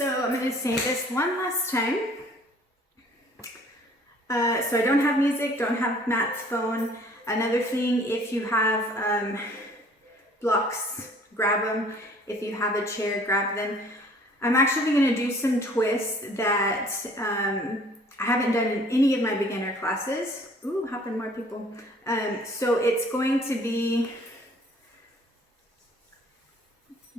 So I'm going to say this one last time. So I don't have music, don't have Matt's phone. Another thing, if you have blocks, grab them. If you have a chair, grab them. I'm actually going to do some twists that I haven't done in any of my beginner classes. Ooh, hopping more people. So it's going to be,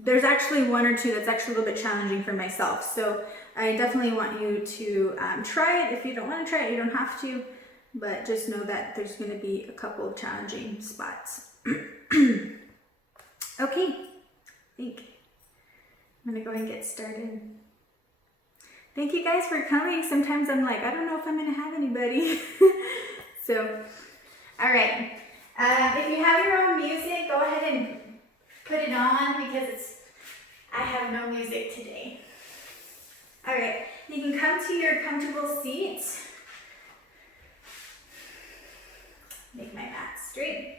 there's actually one or two that's actually a little bit challenging for myself. So I definitely want you to try it. If you don't want to try it, you don't have to, but just know that there's going to be a couple of challenging spots. Okay, I think I'm going to go ahead and get started. Thank you guys for coming. Sometimes I'm like, I don't know if I'm going to have anybody. So, all right. If you have your own music, go ahead and put it on because I have no music today. All right, you can come to your comfortable seat. Make my mat straight.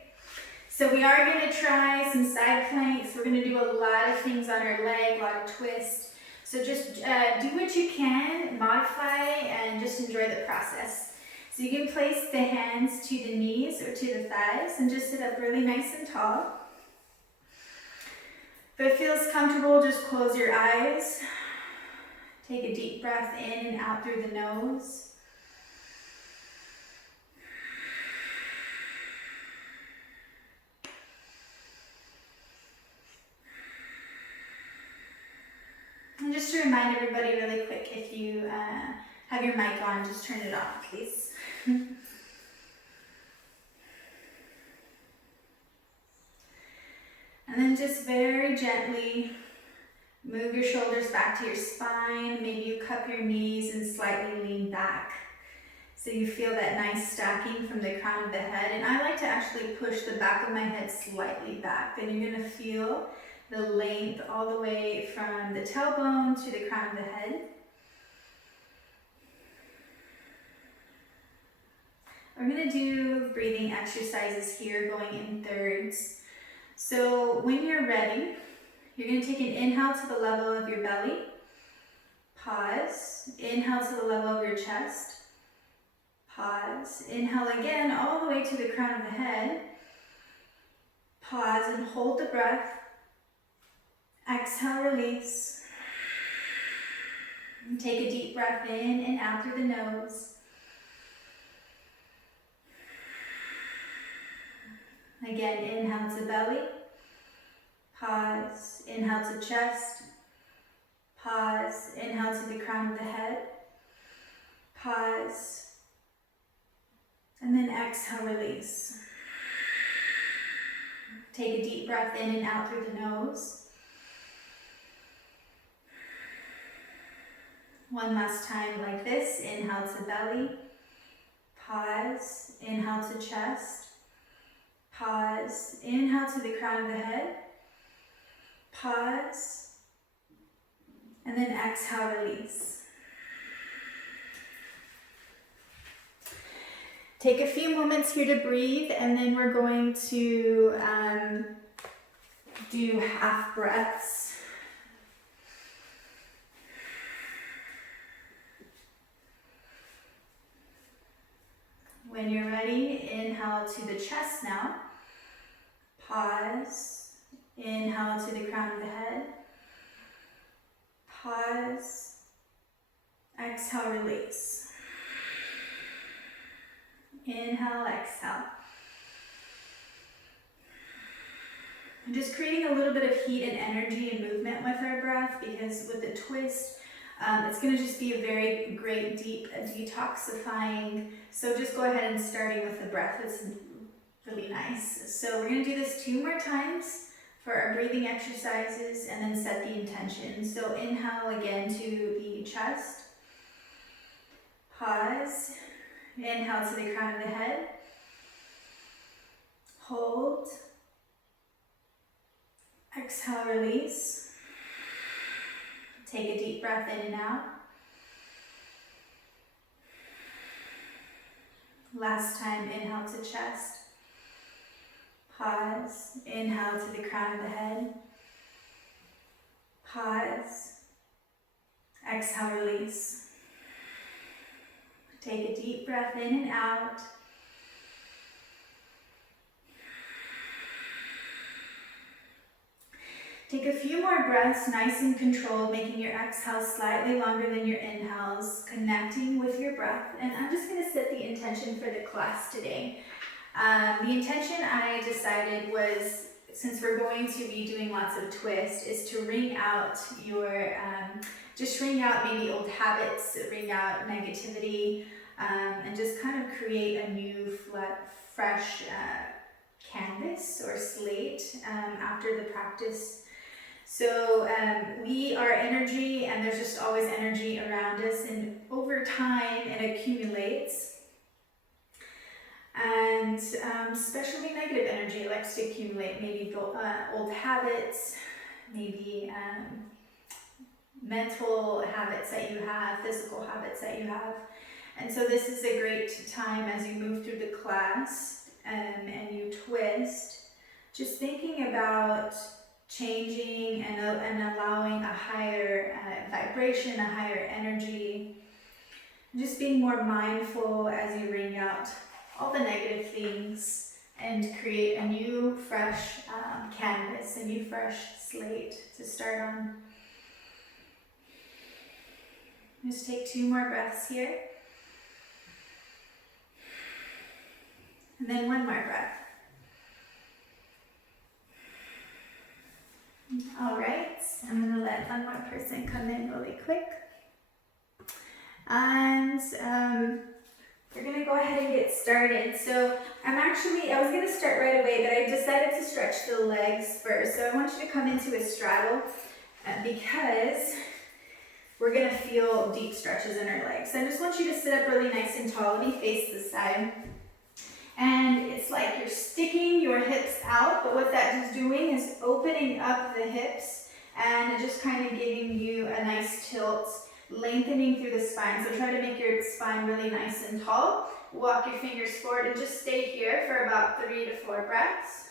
So we are going to try some side planks. We're going to do a lot of things on our leg, a lot of twists. So just do what you can, modify, and just enjoy the process. So you can place the hands to the knees or to the thighs and just sit up really nice and tall. If it feels comfortable, just close your eyes. Take a deep breath in and out through the nose. And just to remind everybody really quick, if you have your mic on, just turn it off, please. And then just very gently move your shoulders back to your spine. Maybe you cup your knees and slightly lean back. So you feel that nice stacking from the crown of the head. And I like to actually push the back of my head slightly back. Then you're going to feel the length all the way from the tailbone to the crown of the head. We're going to do breathing exercises here going in thirds. So when you're ready, you're going to take an inhale to the level of your belly. Pause. Inhale to the level of your chest. Pause. Inhale again all the way to the crown of the head. Pause and hold the breath. Exhale, release. And take a deep breath in and out through the nose. Again, inhale to belly. Pause. Inhale to chest. Pause. Inhale to the crown of the head. Pause. And then exhale, release. Take a deep breath in and out through the nose. One last time like this. Inhale to belly. Pause. Inhale to chest. Pause. Inhale to the crown of the head. Pause. And then exhale, release. Take a few moments here to breathe, and then we're going to do half breaths. When you're ready, inhale to the chest now. Pause. Inhale to the crown of the head. Pause. Exhale, release. Inhale, exhale. And just creating a little bit of heat and energy and movement with our breath, because with the twist, it's going to just be a very great, deep detoxifying. So just go ahead and starting with the breath. It's really nice. So we're going to do this 2 more times for our breathing exercises and then set the intention. So inhale again to the chest. Pause. Inhale to the crown of the head. Hold. Exhale, release. Take a deep breath in and out. Last time, inhale to chest. Pause. Inhale to the crown of the head. Pause. Exhale, release. Take a deep breath in and out. Take a few more breaths, nice and controlled, making your exhales slightly longer than your inhales, connecting with your breath. And I'm just going to set the intention for the class today. The intention I decided was, since we're going to be doing lots of twist, is to ring out your, just ring out maybe old habits, ring out negativity, and just kind of create a new, fresh canvas or slate after the practice. So we are energy, and there's just always energy around us, and over time it accumulates. And especially negative energy likes to accumulate, maybe old habits, maybe mental habits that you have, physical habits that you have. And so this is a great time as you move through the class and you twist, just thinking about changing and allowing a higher vibration, a higher energy, just being more mindful as you ring out all the negative things and create a new fresh canvas, a new fresh slate to start on. Just take 2 more breaths here. And then 1 more breath. All right, I'm going to let 1 more person come in really quick. And we're going to go ahead and get started. So I was going to start right away, but I decided to stretch the legs first. So I want you to come into a straddle because we're going to feel deep stretches in our legs. So I just want you to sit up really nice and tall. Let me face the side. And it's like you're sticking your hips out, but what that is doing is opening up the hips and just kind of giving you a nice tilt, lengthening through the spine. So try to make your spine really nice and tall. Walk your fingers forward and just stay here for about 3 to 4 breaths.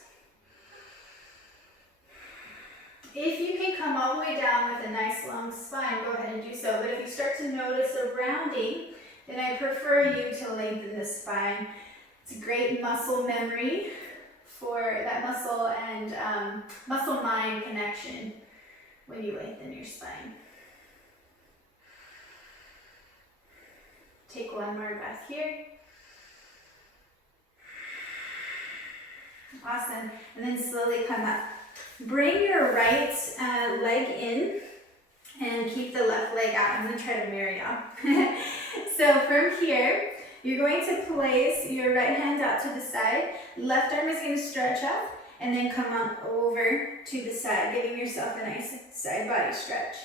If you can come all the way down with a nice long spine, go ahead and do so. But if you start to notice a rounding, then I prefer you to lengthen the spine. It's a great muscle memory for that muscle and muscle-mind connection when you lengthen your spine. Take 1 more breath here. Awesome. And then slowly come up. Bring your right leg in and keep the left leg out. I'm going to try to mirror y'all. So from here, you're going to place your right hand out to the side. Left arm is going to stretch up and then come on over to the side, giving yourself a nice side body stretch.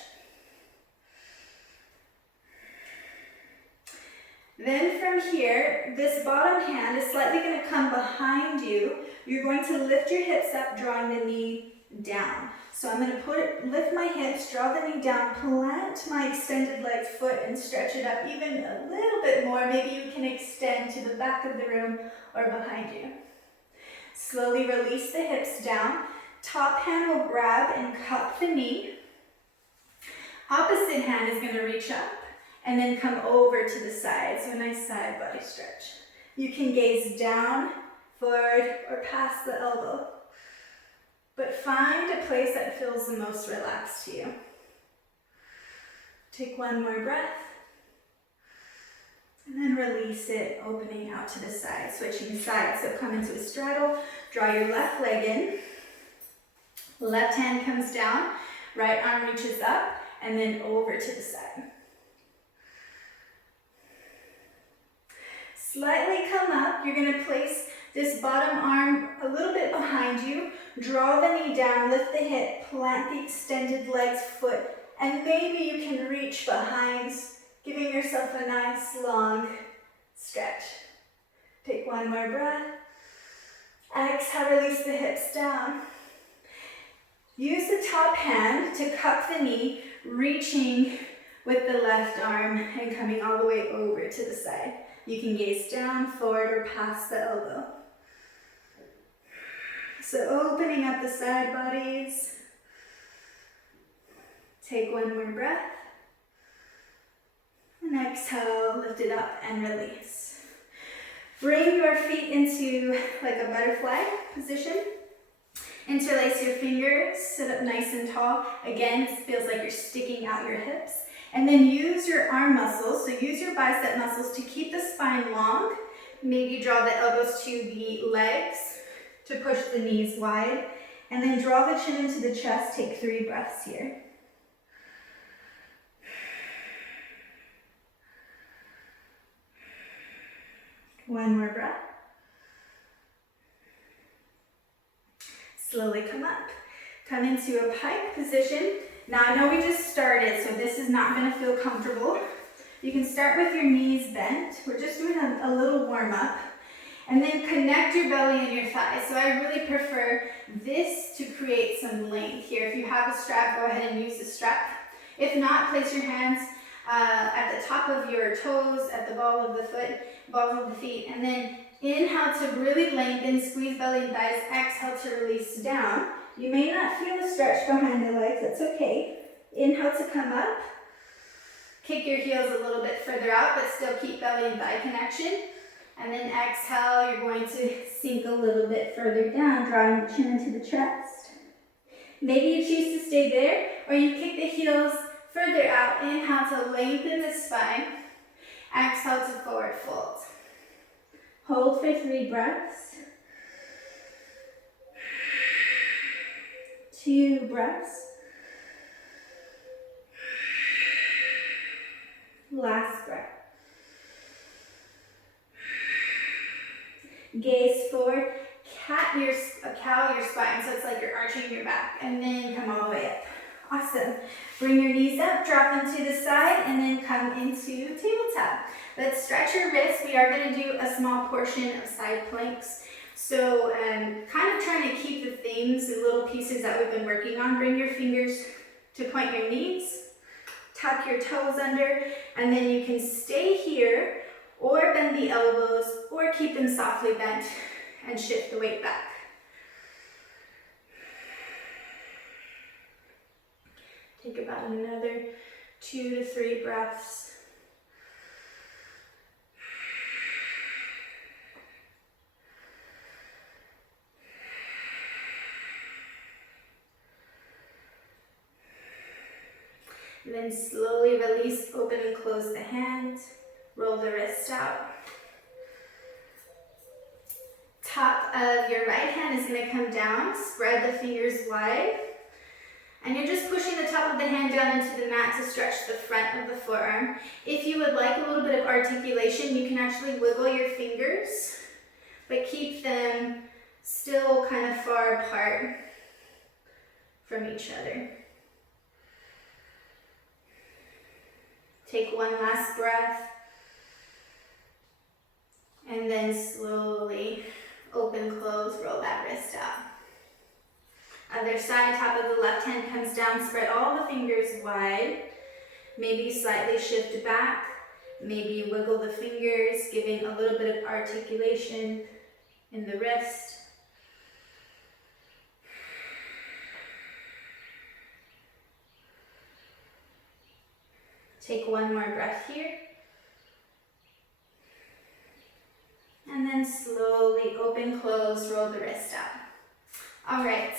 Then from here, this bottom hand is slightly going to come behind you. You're going to lift your hips up, drawing the knee down. So I'm going to lift my hips, draw the knee down, plant my extended leg foot and stretch it up even a little bit more. Maybe you can extend to the back of the room or behind you. Slowly release the hips down. Top hand will grab and cup the knee. Opposite hand is going to reach up and then come over to the side. So a nice side body stretch. You can gaze down, forward, or past the elbow. But find a place that feels the most relaxed to you. Take 1 more breath. And then release it, opening out to the side, switching sides. So come into a straddle, draw your left leg in. Left hand comes down, right arm reaches up, and then over to the side. Slightly come up, you're going to place this bottom arm a little bit behind you, draw the knee down, lift the hip, plant the extended legs, foot, and maybe you can reach behind, giving yourself a nice long stretch. Take 1 more breath. Exhale, release the hips down. Use the top hand to cup the knee, reaching with the left arm and coming all the way over to the side. You can gaze down, forward, or past the elbow. So opening up the side bodies. Take 1 more breath. And exhale, lift it up and release. Bring your feet into like a butterfly position. Interlace your fingers, sit up nice and tall. Again, it feels like you're sticking out your hips. And then use your arm muscles, so use your bicep muscles to keep the spine long. Maybe draw the elbows to the legs to push the knees wide. And then draw the chin into the chest. Take 3 breaths here. One more breath. Slowly come up. Come into a pike position. Now I know we just started, so this is not going to feel comfortable. You can start with your knees bent. We're just doing a little warm up. And then connect your belly and your thighs. So I really prefer this to create some length here. If you have a strap, go ahead and use the strap. If not, place your hands at the top of your toes, at the ball of the foot, balls of the feet, and then inhale to really lengthen, squeeze belly and thighs. Exhale to release down. You may not feel the stretch behind the legs, that's okay. Inhale to come up. Kick your heels a little bit further out, but still keep belly and thigh connection. And then exhale, you're going to sink a little bit further down, drawing the chin into the chest. Maybe you choose to stay there, or you kick the heels further out. Inhale to lengthen the spine. Exhale to forward fold. Hold for 3 breaths. 2 breaths. Last breath. Gaze forward, cow your spine, so it's like you're arching your back, and then come all the way up. Awesome. Bring your knees up, drop them to the side, and then come into tabletop. Let's stretch your wrists. We are going to do a small portion of side planks. So kind of trying to keep the themes, the little pieces that we've been working on. Bring your fingers to point your knees, tuck your toes under, and then you can stay here or bend the elbows, or keep them softly bent and shift the weight back. Take about another 2 to 3 breaths. And then slowly release, open and close the hand. Roll the wrist out. Top of your right hand is going to come down. Spread the fingers wide. And you're just pushing the top of the hand down into the mat to stretch the front of the forearm. If you would like a little bit of articulation, you can actually wiggle your fingers, but keep them still kind of far apart from each other. Take one last breath. And then slowly open, close, roll that wrist out. Other side, top of the left hand comes down, spread all the fingers wide. Maybe slightly shift back. Maybe wiggle the fingers, giving a little bit of articulation in the wrist. Take one more breath here. And then slowly open, close, roll the wrist out. All right.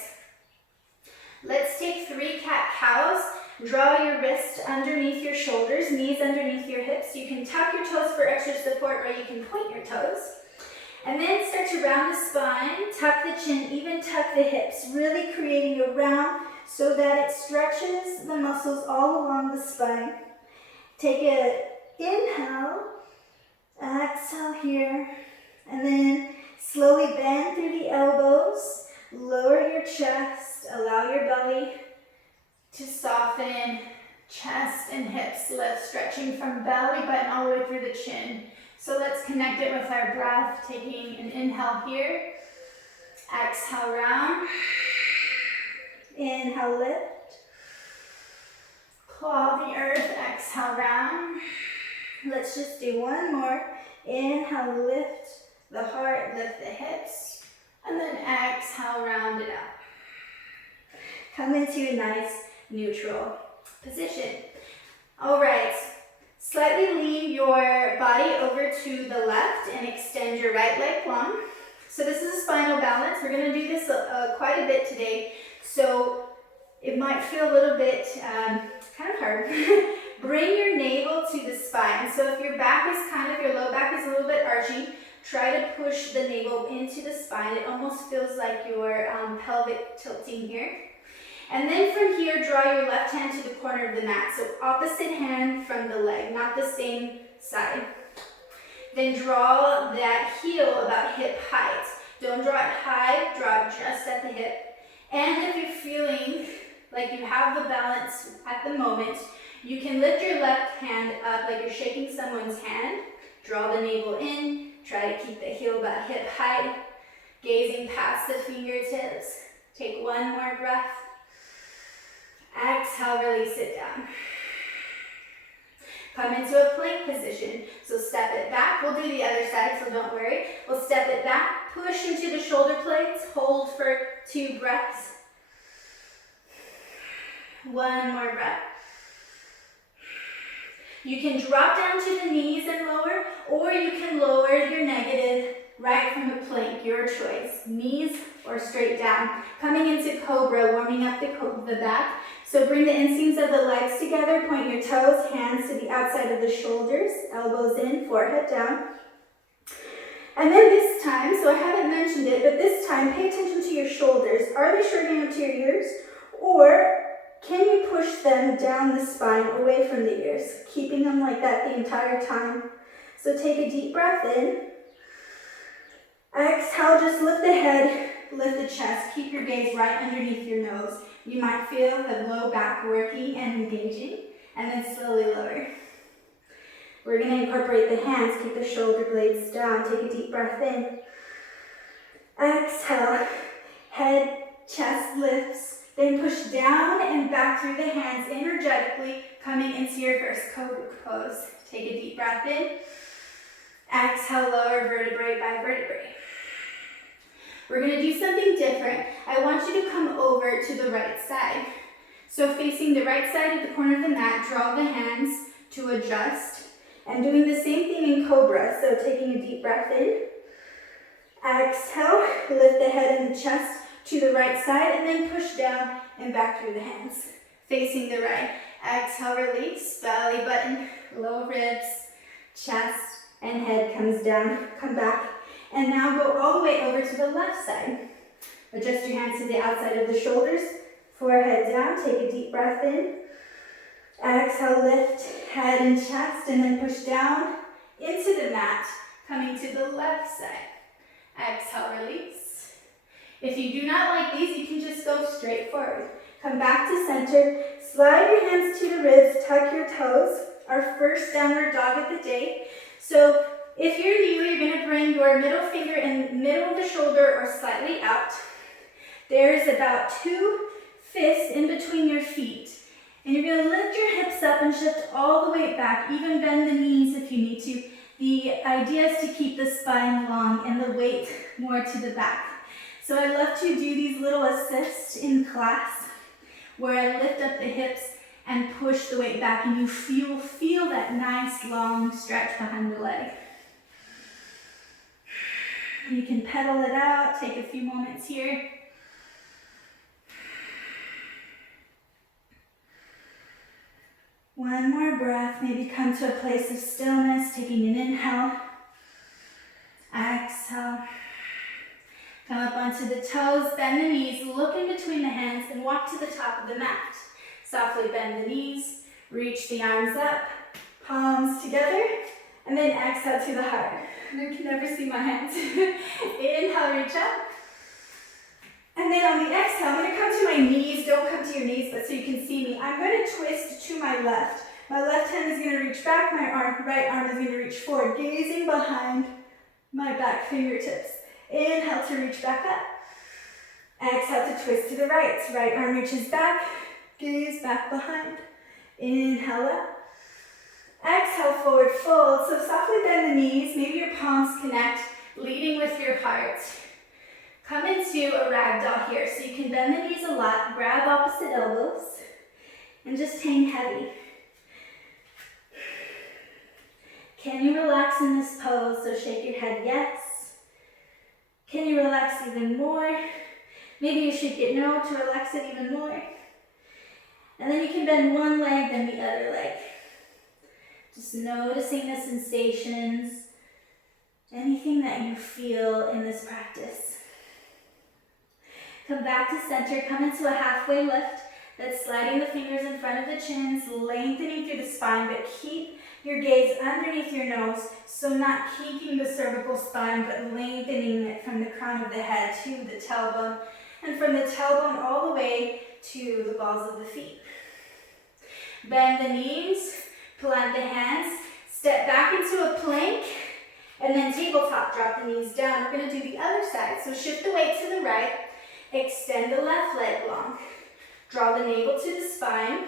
Let's take 3 cat-cows. Draw your wrist underneath your shoulders, knees underneath your hips. You can tuck your toes for extra support, or you can point your toes. And then start to round the spine, tuck the chin, even tuck the hips, really creating a round so that it stretches the muscles all along the spine. Take an inhale, exhale here. And then slowly bend through the elbows, lower your chest, allow your belly to soften, chest and hips lift, stretching from belly button all the way through the chin. So let's connect it with our breath, taking an inhale here, exhale round, inhale lift, claw the earth, exhale round. Let's just do one more, inhale lift the heart, lift the hips, and then exhale, round it out. Come into a nice neutral position. All right, Slightly lean your body over to the left and extend your right leg long. So this is a spinal balance. We're going to do this quite a bit today. So it might feel a little bit kind of hard. Bring your navel to the spine. So if your back is your low back is a little bit archy, try to push the navel into the spine. It almost feels like your pelvic tilting here. And then from here, draw your left hand to the corner of the mat. So opposite hand from the leg, not the same side. Then draw that heel about hip height. Don't draw it high, draw it just at the hip. And if you're feeling like you have the balance at the moment, you can lift your left hand up like you're shaking someone's hand. Draw the navel in, try to keep the heel about hip height, gazing past the fingertips. Take one more breath. Exhale, release it down. Come into a plank position. So step it back. We'll do the other side, so don't worry. We'll step it back, push into the shoulder blades, hold for 2 breaths. One more breath. You can drop down to the knees and lower, or you can lower your negative right from the plank, your choice. Knees or straight down. Coming into cobra, warming up the back. So bring the inseams of the legs together, point your toes, hands to the outside of the shoulders, elbows in, forehead down. And then this time, so I haven't mentioned it, but this time pay attention to your shoulders. Are they shortening up to your ears? Or can you push them down the spine away from the ears, keeping them like that the entire time? So take a deep breath in. Exhale, just lift the head, lift the chest. Keep your gaze right underneath your nose. You might feel the low back working and engaging, and then slowly lower. We're going to incorporate the hands, keep the shoulder blades down. Take a deep breath in. Exhale, head, chest lifts. Then push down and back through the hands energetically, coming into your first cobra pose. Take a deep breath in. Exhale, lower vertebrae by vertebrae. We're going to do something different. I want you to come over to the right side. So facing the right side of the corner of the mat, draw the hands to adjust. And doing the same thing in cobra. So taking a deep breath in. Exhale, lift the head and the chest to the right side, and then push down and back through the hands. Facing the right. Exhale, release, belly button, low ribs, chest, and head comes down. Come back. And now go all the way over to the left side. Adjust your hands to the outside of the shoulders, forehead down, take a deep breath in. Exhale, lift head and chest, and then push down into the mat, coming to the left side. Exhale, release. If you do not like these, you can just go straight forward. Come back to center, slide your hands to the ribs, tuck your toes. Our first downward dog of the day. So if you're new, you're going to bring your middle finger in the middle of the shoulder or slightly out. There's about 2 fists in between your feet. And you're going to lift your hips up and shift all the way back, even bend the knees if you need to. The idea is to keep the spine long and the weight more to the back. So I love to do these little assists in class where I lift up the hips and push the weight back, and you feel that nice long stretch behind the leg. You can pedal it out, take a few moments here. One more breath, maybe come to a place of stillness, taking an inhale. Exhale. Come up onto the toes, bend the knees, look in between the hands, and walk to the top of the mat. Softly bend the knees, reach the arms up, palms together, and then exhale to the heart. You can never see my hands. Inhale, reach up. And then on the exhale, I'm going to come to my knees. Don't come to your knees, but so you can see me. I'm going to twist to my left. My left hand is going to reach back. My right arm is going to reach forward, gazing behind my back fingertips. Inhale to reach back up. Exhale to twist to the right. Right arm reaches back. Gaze back behind. Inhale up. Exhale, forward fold. So softly bend the knees. Maybe your palms connect, leading with your heart. Come into a ragdoll here. So you can bend the knees a lot, grab opposite elbows, and just hang heavy. Can you relax in this pose? So shake your head yes. Can you relax even more? Maybe you should get no to relax it even more. And then you can bend one leg, then the other leg. Just noticing the sensations, anything that you feel in this practice. Come back to center, come into a halfway lift. That's sliding the fingers in front of the chins, lengthening through the spine, but keep your gaze underneath your nose, so not keeping the cervical spine, but lengthening it from the crown of the head to the tailbone, and from the tailbone all the way to the balls of the feet. Bend the knees, plant the hands, step back into a plank, and then tabletop, drop the knees down. We're going to do the other side, so shift the weight to the right, extend the left leg long. Draw the navel to the spine,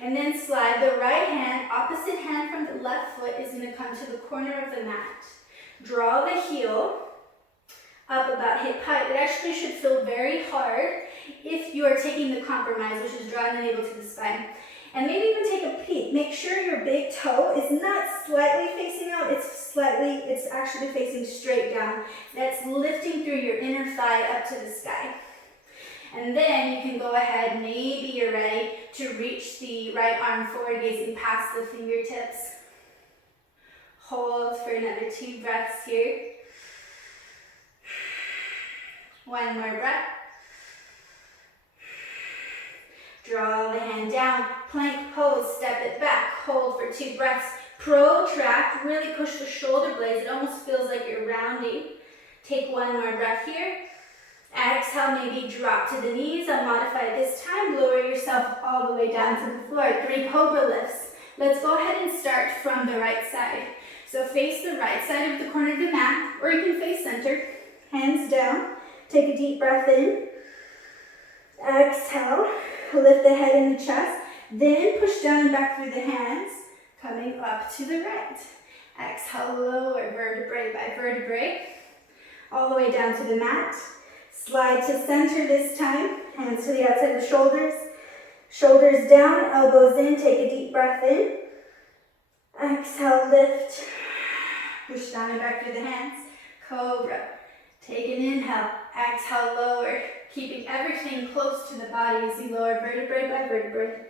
and then slide the right hand, opposite hand from the left foot is going to come to the corner of the mat. Draw the heel up about hip height. It actually should feel very hard if you are taking the compromise, which is drawing the navel to the spine. And maybe even take a peek. Make sure your big toe is not slightly facing out, it's actually facing straight down. That's lifting through your inner thigh up to the sky. And then you can go ahead, maybe you're ready to reach the right arm forward, gazing past the fingertips. Hold for another 2 breaths here. One more breath. Draw the hand down, plank pose, step it back, hold for 2 breaths. Protract, really push the shoulder blades. It almost feels like you're rounding. Take 1 more breath here. Exhale, maybe drop to the knees. I'll modify it this time. Lower yourself all the way down to the floor. 3 cobra lifts. Let's go ahead and start from the right side. So face the right side of the corner of the mat, or you can face center. Hands down. Take a deep breath in. Exhale. Lift the head and the chest. Then push down and back through the hands. Coming up to the right. Exhale, lower vertebrae by vertebrae. All the way down to the mat. Slide to center this time, hands to the outside of the shoulders. Shoulders down, elbows in, take a deep breath in. Exhale, lift. Push down and back through the hands. Cobra. Take an inhale, exhale, lower. Keeping everything close to the body as you lower vertebrae by vertebrae.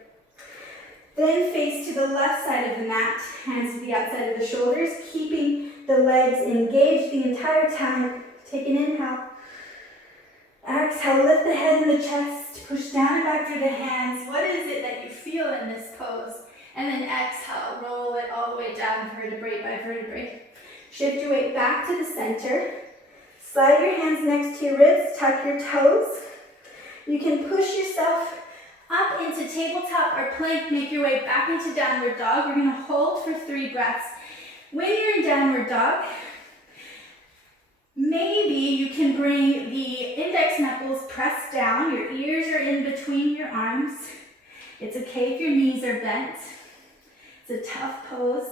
Then face to the left side of the mat, hands to the outside of the shoulders, keeping the legs engaged the entire time. Take an inhale. Exhale, lift the head and the chest, push down and back through the hands. What is it that you feel in this pose? And then exhale, roll it all the way down, vertebrae by vertebrae. Shift your weight back to the center. Slide your hands next to your ribs, tuck your toes. You can push yourself up into tabletop or plank, make your way back into downward dog. We're going to hold for 3 breaths. When you're in downward dog, maybe you can bring the index knuckles pressed down. Your ears are in between your arms. It's okay if your knees are bent. It's a tough pose.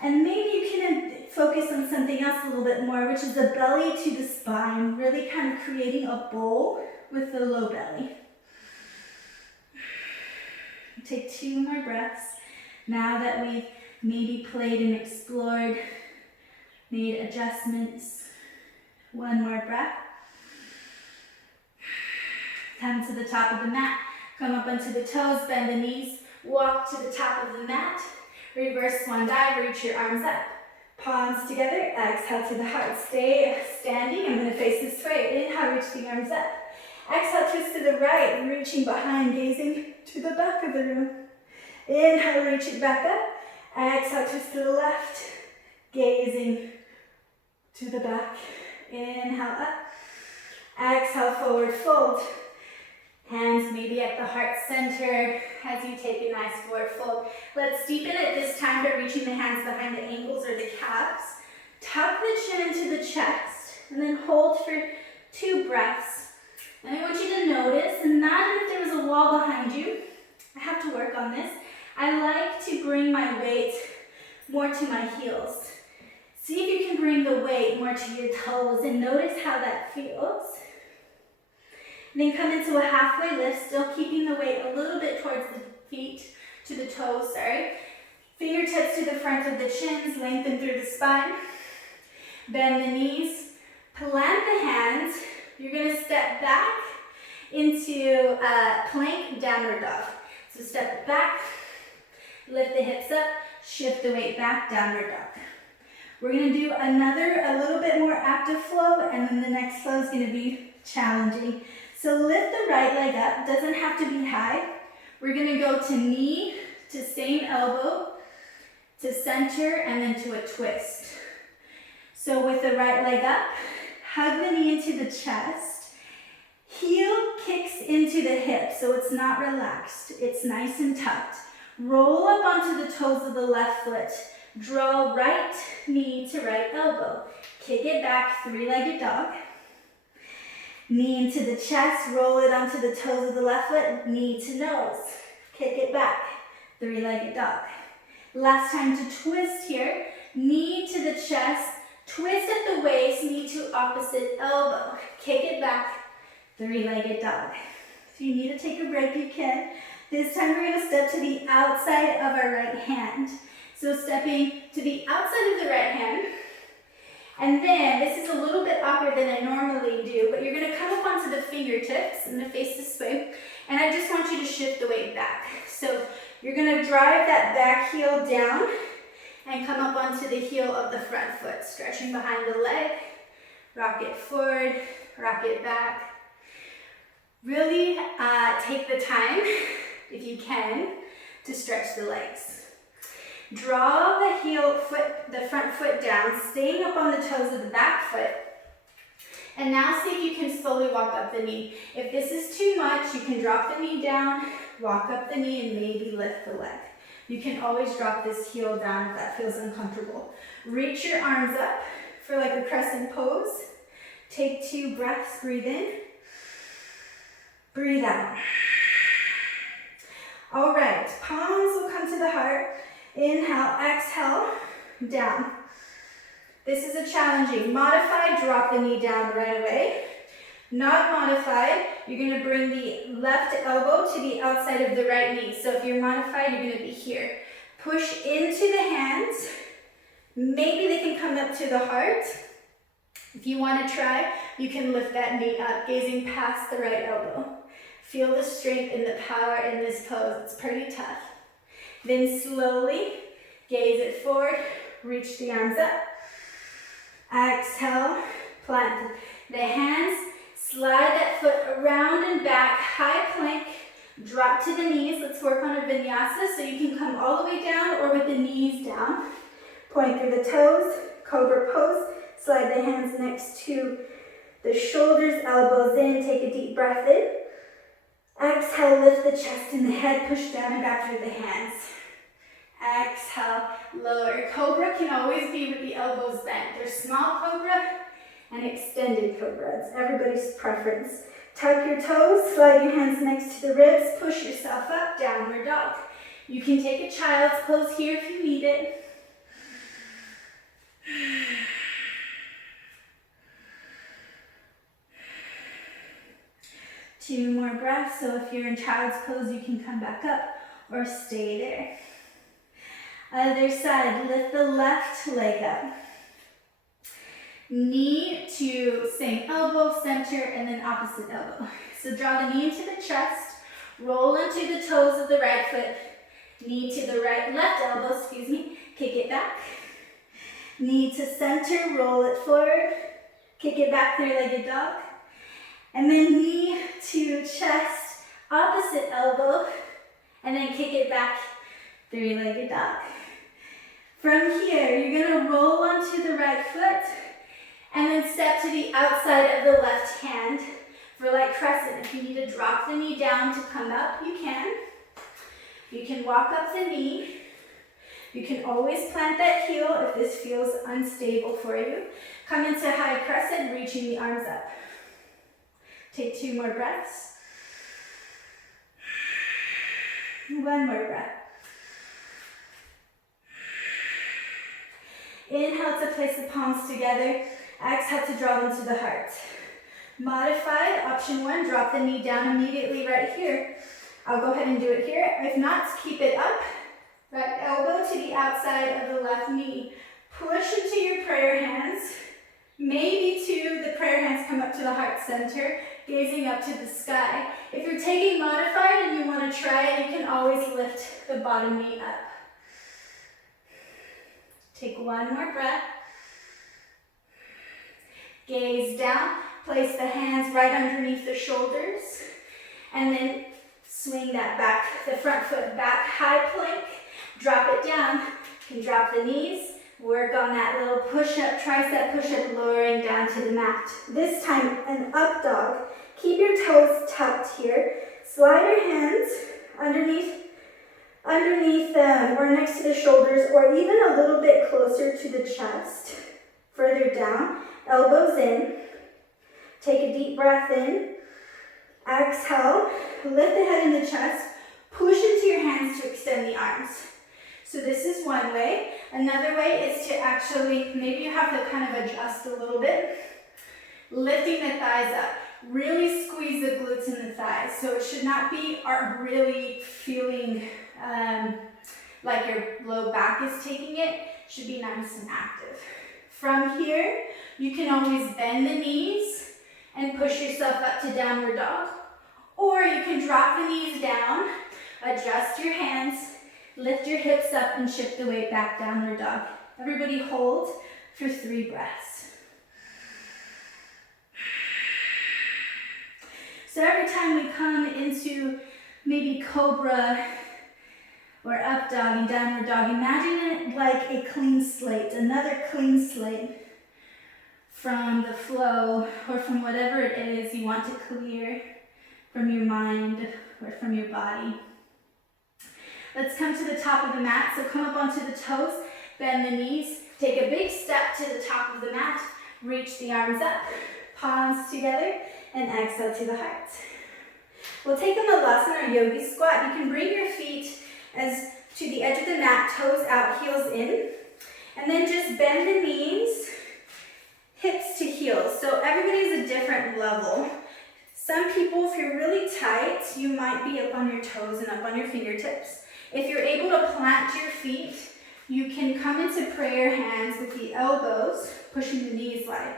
And maybe you can focus on something else a little bit more, which is the belly to the spine, really kind of creating a bowl with the low belly. Take 2 more breaths. Now that we've maybe played and explored, made adjustments, 1 more breath. Come to the top of the mat. Come up onto the toes, bend the knees, walk to the top of the mat. Reverse swan dive, reach your arms up. Palms together, exhale to the heart. Stay standing. I'm going to face this way. Inhale, reach the arms up. Exhale, twist to the right, reaching behind, gazing to the back of the room. Inhale, reach it back up. Exhale, twist to the left, gazing to the back. Inhale, up. Exhale, forward fold. Hands maybe at the heart center as you take a nice forward fold. Let's deepen it this time by reaching the hands behind the ankles or the calves. Tuck the chin into the chest and then hold for 2 breaths. And I want you to notice, imagine if there was a wall behind you. I have to work on this. I like to bring my weight more to my heels. See if you can bring the weight more to your toes and notice how that feels. And then come into a halfway lift, still keeping the weight a little bit towards the feet, to the toes, Fingertips to the front of the chins, lengthen through the spine. Bend the knees, plant the hands. You're gonna step back into plank downward dog. So step back, lift the hips up, shift the weight back, downward dog. We're gonna do a little bit more active flow, and then the next flow is gonna be challenging. So lift the right leg up, doesn't have to be high. We're gonna go to knee, to same elbow, to center, and then to a twist. So with the right leg up, hug the knee into the chest. Heel kicks into the hip, so it's not relaxed. It's nice and tucked. Roll up onto the toes of the left foot. Draw right knee to right elbow. Kick it back, three-legged dog. Knee into the chest, roll it onto the toes of the left foot, knee to nose. Kick it back, three-legged dog. Last time to twist here, knee to the chest, twist at the waist, knee to opposite elbow. Kick it back, three-legged dog. If you need to take a break, you can. This time we're gonna step to the outside of our right hand. So stepping to the outside of the right hand, and then this is a little bit awkward than I normally do, but you're gonna come up onto the fingertips. I'm gonna face this way, and I just want you to shift the weight back. So you're gonna drive that back heel down and come up onto the heel of the front foot, stretching behind the leg. Rock it forward, rock it back. Really take the time, if you can, to stretch the legs. Draw the front foot down, staying up on the toes of the back foot. And now see if you can slowly walk up the knee. If this is too much, you can drop the knee down, walk up the knee, and maybe lift the leg. You can always drop this heel down if that feels uncomfortable. Reach your arms up for like a crescent pose. Take 2 breaths, breathe in, breathe out. All right, palms will come to the heart. Inhale, exhale, down. This is a challenging. Modified, drop the knee down right away. Not modified, you're gonna bring the left elbow to the outside of the right knee. So if you're modified, you're gonna be here. Push into the hands. Maybe they can come up to the heart. If you wanna try, you can lift that knee up, gazing past the right elbow. Feel the strength and the power in this pose. It's pretty tough. Then slowly gaze it forward, reach the arms up. Exhale, plant the hands, slide that foot around and back, high plank, drop to the knees. Let's work on a vinyasa so you can come all the way down or with the knees down. Point through the toes, cobra pose, slide the hands next to the shoulders, elbows in, take a deep breath in. Exhale, lift the chest and the head, push down and back through the hands. Exhale, lower. Cobra can always be with the elbows bent. There's small cobra and extended cobra. It's everybody's preference. Tuck your toes, slide your hands next to the ribs, push yourself up, downward dog. You can take a child's pose here if you need it. Two more breaths, so if you're in child's pose, you can come back up or stay there. Other side, lift the left leg up. Knee to same elbow, center, and then opposite elbow. So draw the knee into the chest, roll into the toes of the right foot, knee to the left elbow, kick it back. Knee to center, roll it forward, kick it back, three-legged dog. And then knee to chest, opposite elbow, and then kick it back, three-legged dog. From here, you're gonna roll onto the right foot, and then step to the outside of the left hand for like crescent. If you need to drop the knee down to come up, you can. You can walk up the knee. You can always plant that heel if this feels unstable for you. Come into high crescent, reaching the arms up. Take 2 more breaths. 1 more breath. Inhale to place the palms together. Exhale to draw them to the heart. Modified, option 1, drop the knee down immediately right here. I'll go ahead and do it here. If not, keep it up Right elbow to the outside of the left knee. Push into your prayer hands. Maybe to the prayer hands come up to the heart center, gazing up to the sky. If you're taking modified and you want to try it, you can always lift the bottom knee up. Take one more breath. Gaze down. Place the hands right underneath the shoulders. And then swing that back, the front foot back, high plank. Drop it down. You can drop the knees. Work on that little push-up, tricep push-up, lowering down to the mat. This time, an up dog. Keep your toes tucked here. Slide your hands underneath or next to the shoulders, or even a little bit closer to the chest. Further down, elbows in. Take a deep breath in. Exhale, lift the head and the chest. Push into your hands to extend the arms. So this is one way. Another way is to actually, maybe you have to kind of adjust a little bit. Lifting the thighs up. Really squeeze the glutes and the thighs. So it should not be really feeling like your low back is taking it. It should be nice and active. From here, you can always bend the knees and push yourself up to downward dog. Or you can drop the knees down, adjust your hands, lift your hips up and shift the weight back, downward dog. Everybody hold for 3 breaths. So every time we come into maybe cobra or up dog and downward dog, imagine it like a clean slate, another clean slate from the flow or from whatever it is you want to clear from your mind or from your body. Let's come to the top of the mat. So come up onto the toes, bend the knees, take a big step to the top of the mat, reach the arms up, palms together, and exhale to the heart. We'll take a malasana or yogi squat. You can bring your feet as to the edge of the mat, toes out, heels in, and then just bend the knees, hips to heels. So everybody's a different level. Some people, if you're really tight, you might be up on your toes and up on your fingertips. If you're able to plant your feet, you can come into prayer hands with the elbows, pushing the knees wide.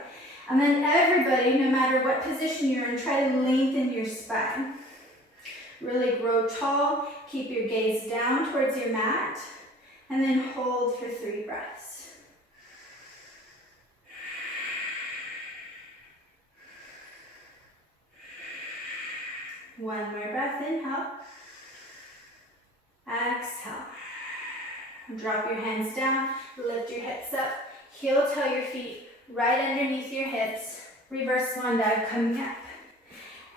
And then everybody, no matter what position you're in, try to lengthen your spine. Really grow tall, keep your gaze down towards your mat, and then hold for 3 breaths. One more breath, inhale. Exhale. Drop your hands down, lift your hips up, heel toe your feet right underneath your hips. Reverse swan dive coming up.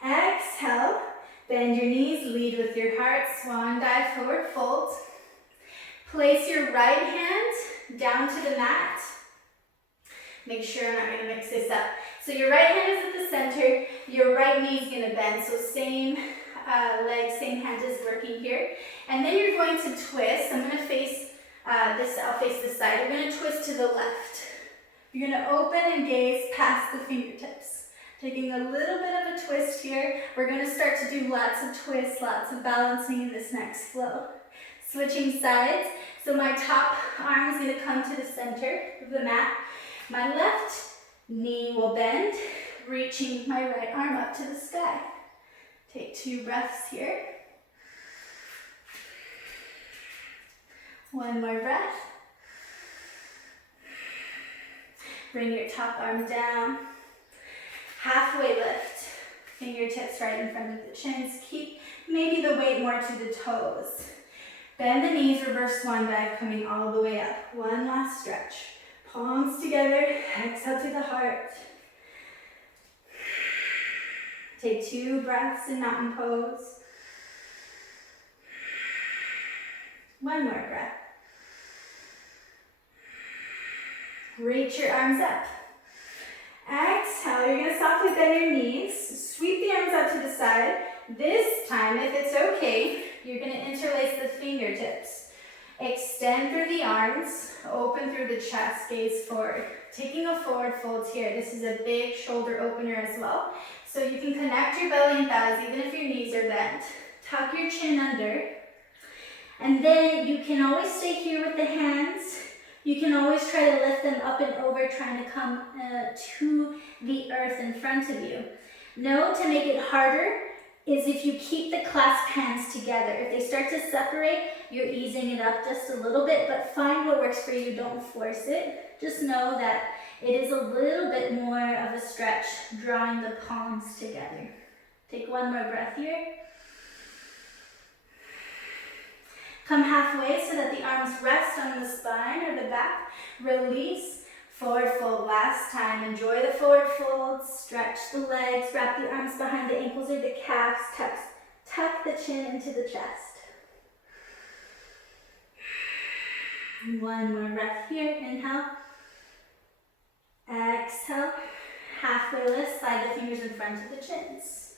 Exhale, bend your knees, lead with your heart, swan dive, forward fold. Place your right hand down to the mat. Make sure I'm not going to mix this up. So your right hand is at the center, your right knee is going to bend. So same leg, same hand is working here. And then you're going to twist. I'm going to face this, I'll face this side. You're going to twist to the left. You're going to open and gaze past the fingertips. Taking a little bit of a twist here. We're going to start to do lots of twists, lots of balancing in this next flow. Switching sides. So my top arm is going to come to the center of the mat. My left knee will bend, reaching my right arm up to the sky. Take 2 breaths here. One more breath. Bring your top arm down. Halfway lift. Fingertips right in front of the chins. Keep maybe the weight more to the toes. Bend the knees, reverse swan dive, coming all the way up. One last stretch. Palms together, exhale to the heart. Take 2 breaths in mountain pose. One more breath. Reach your arms up. Exhale, you're going to softly bend your knees. Sweep the arms out to the side. This time, if it's okay, you're going to interlace the fingertips. Extend through the arms, open through the chest, gaze forward. Taking a forward fold here. This is a big shoulder opener as well. So you can connect your belly and thighs even if your knees are bent. Tuck your chin under And then you can always stay here with the hands. You can always try to lift them up and over, trying to come to the earth in front of you. Note, to make it harder is if you keep the clasped hands together. If they start to separate, you're easing it up just a little bit, but find what works for you, don't force it. Just know that it is a little bit more of a stretch, drawing the palms together. Take one more breath here. Come halfway so that the arms rest on the spine or the back. Release. Forward fold. Last time. Enjoy the forward fold. Stretch the legs. Wrap the arms behind the ankles or the calves. Tuck the chin into the chest. One more breath here. Inhale. Exhale. Halfway lift. Slide the fingers in front of the chins.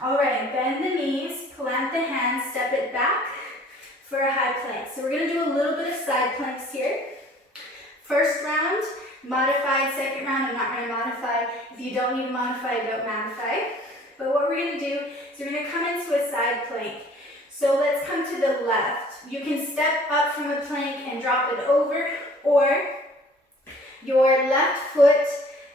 All right. Bend the knees. Plant the hands. Step it back for a high plank. So we're going to do a little bit of side planks here. First round, modified. Second round, I'm not going to modify. If you don't need to modify, don't modify. But what we're going to do is we're going to come into a side plank. So let's come to the left. You can step up from a plank and drop it over, or your left foot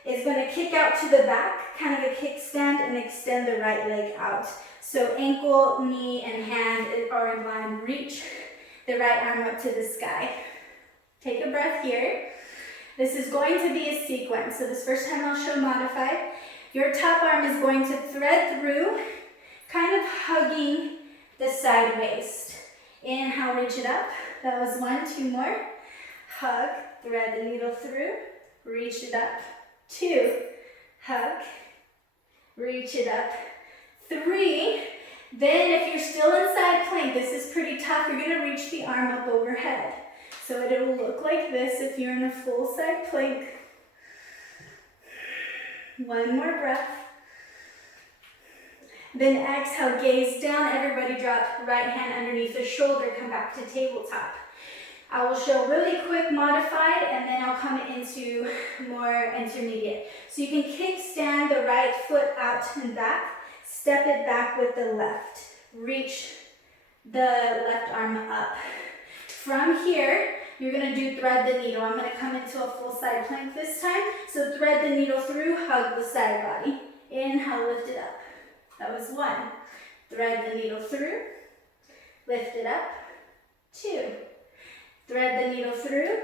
is going to kick out to the back, kind of a kickstand, and extend the right leg out. So ankle, knee, and hand are in line. Reach the right arm up to the sky. Take a breath here. This is going to be a sequence. So this first time I'll show modified. Your top arm is going to thread through, kind of hugging the side waist. Inhale, reach it up. That was one. Two more. Hug, thread the needle through, reach it up. Two, hug, reach it up. Three, then if you're still in side plank, this is pretty tough, you're going to reach the arm up overhead. So it'll look like this if you're in a full side plank. One more breath. Then exhale, gaze down. Everybody drop right hand underneath the shoulder, come back to tabletop. I will show really quick modified, and then I'll come into more intermediate. So you can kickstand the right foot out and back. Step it back with the left. Reach the left arm up. From here, you're going to do thread the needle. I'm going to come into a full side plank this time. So thread the needle through, hug the side body. Inhale, lift it up. That was one. Thread the needle through, lift it up. Two. Thread the needle through,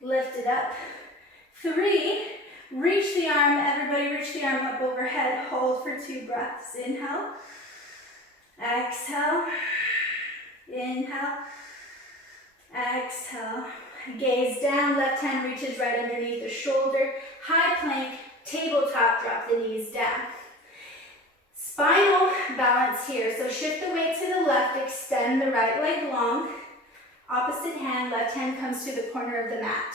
lift it up. Three. Reach the arm, everybody reach the arm up overhead. Hold for 2 breaths. Inhale. Exhale. Inhale. Exhale. Gaze down, left hand reaches right underneath the shoulder. High plank, tabletop, drop the knees down. Spinal balance here. So shift the weight to the left, extend the right leg long. Opposite hand, left hand comes to the corner of the mat.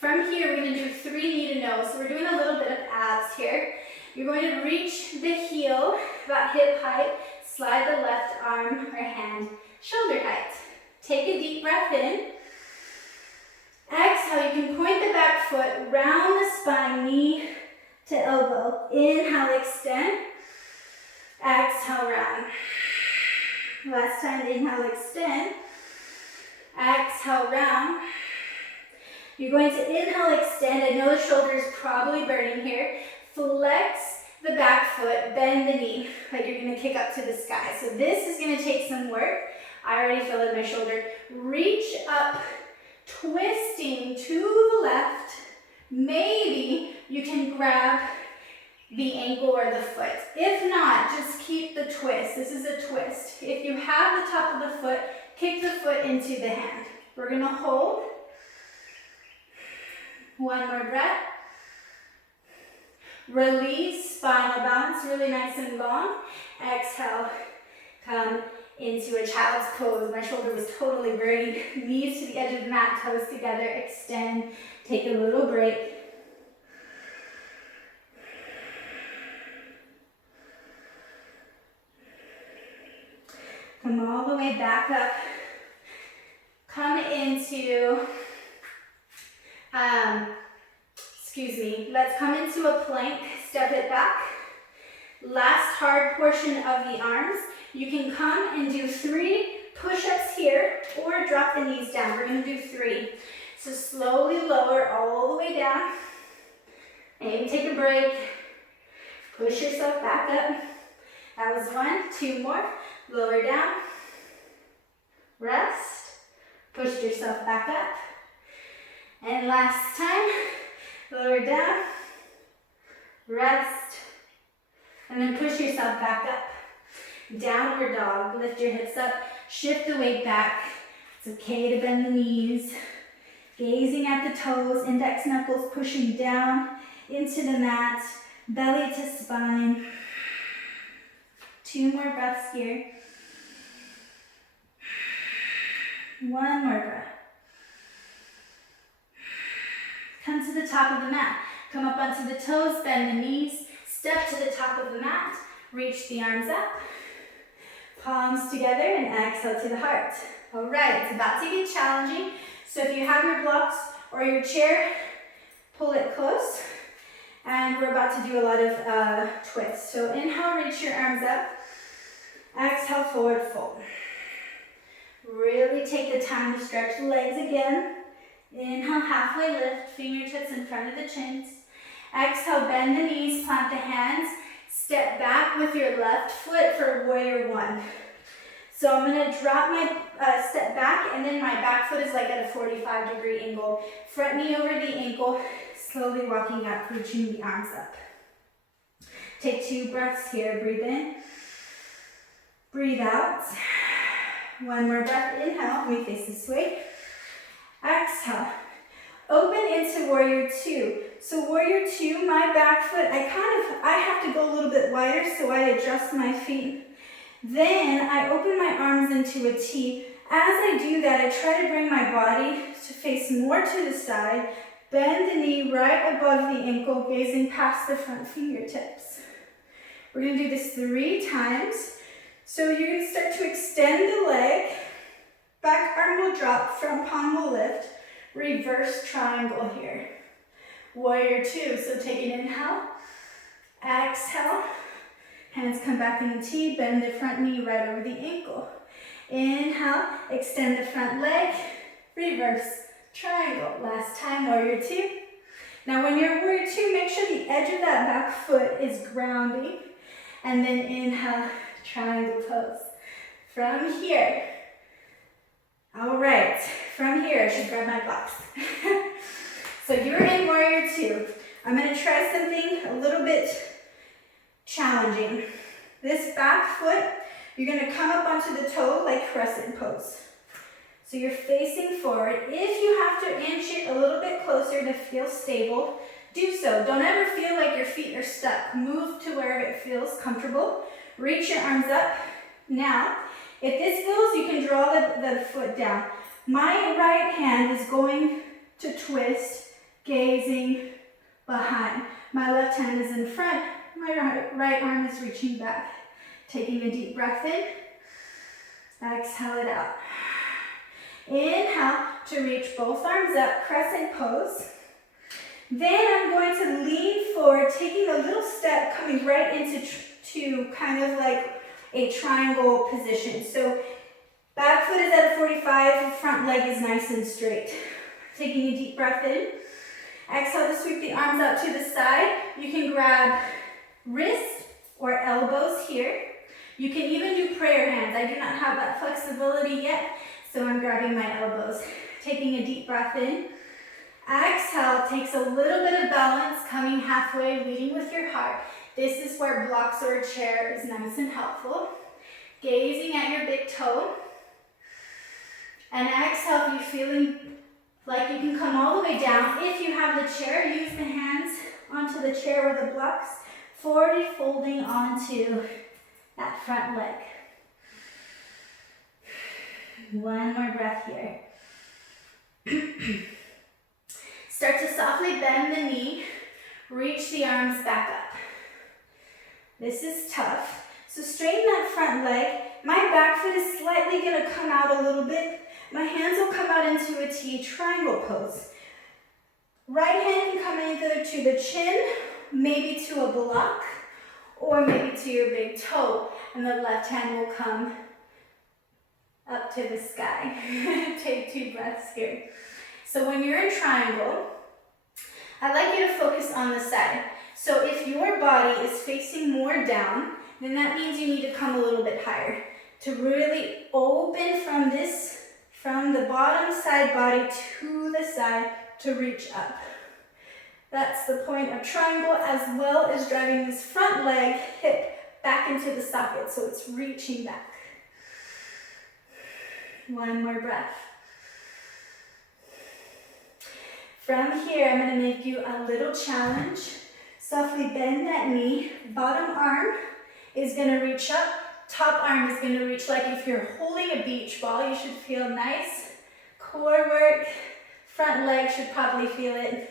From here, we're going to do 3 knee to nose. So we're doing a little bit of abs here. You're going to reach the heel about hip height, slide the left arm or hand shoulder height. Take a deep breath in. Exhale, you can point the back foot, round the spine, knee to elbow. Inhale, extend. Exhale, round. Last time, inhale, extend. Exhale, round. You're going to inhale, extend. I know the shoulder is probably burning here. Flex the back foot, bend the knee, like you're going to kick up to the sky. So this is going to take some work. I already feel it in my shoulder. Reach up, twisting to the left. Maybe you can grab the ankle or the foot. If not, just keep the twist. This is a twist. If you have the top of the foot, kick the foot into the hand. We're going to hold. One more breath. Release, spinal balance, really nice and long. Exhale, come into a child's pose. My shoulder was totally burning. Knees to the edge of the mat, toes together, extend, take a little break. Come all the way back up. Come into, let's come into a plank, step it back. Last hard portion of the arms. You can come and do 3 push lower, drop the knees down. We're gonna do 3. So slowly lower all the way down. Maybe take a break. Push yourself back up. That was 1, 2 more. Lower down. Rest. Push yourself back up. And last time, lower down. Rest. And then push yourself back up. Downward dog. Lift your hips up. Shift the weight back. It's okay to bend the knees. Gazing at the toes. Index knuckles pushing down into the mat. Belly to spine. 2 more breaths here. 1 more breath. Come to the top of the mat. Come up onto the toes, bend the knees. Step to the top of the mat. Reach the arms up. Palms together and exhale to the heart. All right, it's about to get challenging. So if you have your blocks or your chair, pull it close. And we're about to do a lot of twists. So inhale, reach your arms up. Exhale, forward fold. Really take the time to stretch the legs again. Inhale, halfway lift, fingertips in front of the chins. Exhale, bend the knees, plant the hands. Step back with your left foot for warrior 1. So I'm going to drop my step back, and then my back foot is like at a 45-degree angle. Front knee over the ankle, slowly walking up, reaching the arms up. Take 2 breaths here. Breathe in. Breathe out. 1 more breath. Inhale. We face this way. Exhale. Open into warrior 2. So warrior 2, my back foot, I have to go a little bit wider, so I adjust my feet. Then I open my arms into a T. As I do that, I try to bring my body to face more to the side. Bend the knee right above the ankle, gazing past the front fingertips. We're going to do this 3 times. So you're going to start to extend the leg. Back arm will drop, front palm will lift. Reverse triangle here. Warrior 2. So take an inhale. Exhale. Hands come back in the T. Bend the front knee right over the ankle. Inhale. Extend the front leg. Reverse triangle. Last time, warrior 2. Now when you're warrior 2, make sure the edge of that back foot is grounding. And then inhale, triangle pose. From here. All right, from here, I should grab my blocks. So you're in warrior 2. I'm gonna try something a little bit challenging. This back foot, you're gonna come up onto the toe like crescent pose. So you're facing forward. If you have to inch it a little bit closer to feel stable, do so. Don't ever feel like your feet are stuck. Move to wherever it feels comfortable. Reach your arms up. Now, if this feels, you can draw the foot down. My right hand is going to twist, gazing behind. My left hand is in front. My right arm is reaching back. Taking a deep breath in. Exhale it out. Inhale to reach both arms up, crescent pose. Then I'm going to lean forward, taking a little step, coming right into kind of like a triangle position. So back foot is at a 45, front leg is nice and straight. Taking a deep breath in. Exhale to sweep the arms out to the side. You can grab wrist or elbows here. You can even do prayer hands. I do not have that flexibility yet, so I'm grabbing my elbows. Taking a deep breath in. Exhale takes a little bit of balance, coming halfway, leading with your heart. This is where blocks or a chair is nice and helpful. Gazing at your big toe. And exhale if you're feeling like you can come all the way down. If you have the chair, use the hands onto the chair or the blocks. Forward folding onto that front leg. 1 more breath here. Start to softly bend the knee. Reach the arms back up. This is tough. So straighten that front leg. My back foot is slightly going to come out a little bit. My hands will come out into a T, triangle pose. Right hand can come either to the chin, maybe to a block, or maybe to your big toe. And the left hand will come up up to the sky. Take 2 breaths here. So when you're in triangle, I'd like you to focus on the side. So if your body is facing more down, then that means you need to come a little bit higher to really open from the bottom side body to the side to reach up. That's the point of triangle, as well as driving this front leg, hip, back into the socket, so it's reaching back. One more breath. From here, I'm going to make you a little challenge. Softly bend that knee. Bottom arm is going to reach up. Top arm is going to reach like if you're holding a beach ball. You should feel nice core work. Front leg should probably feel it.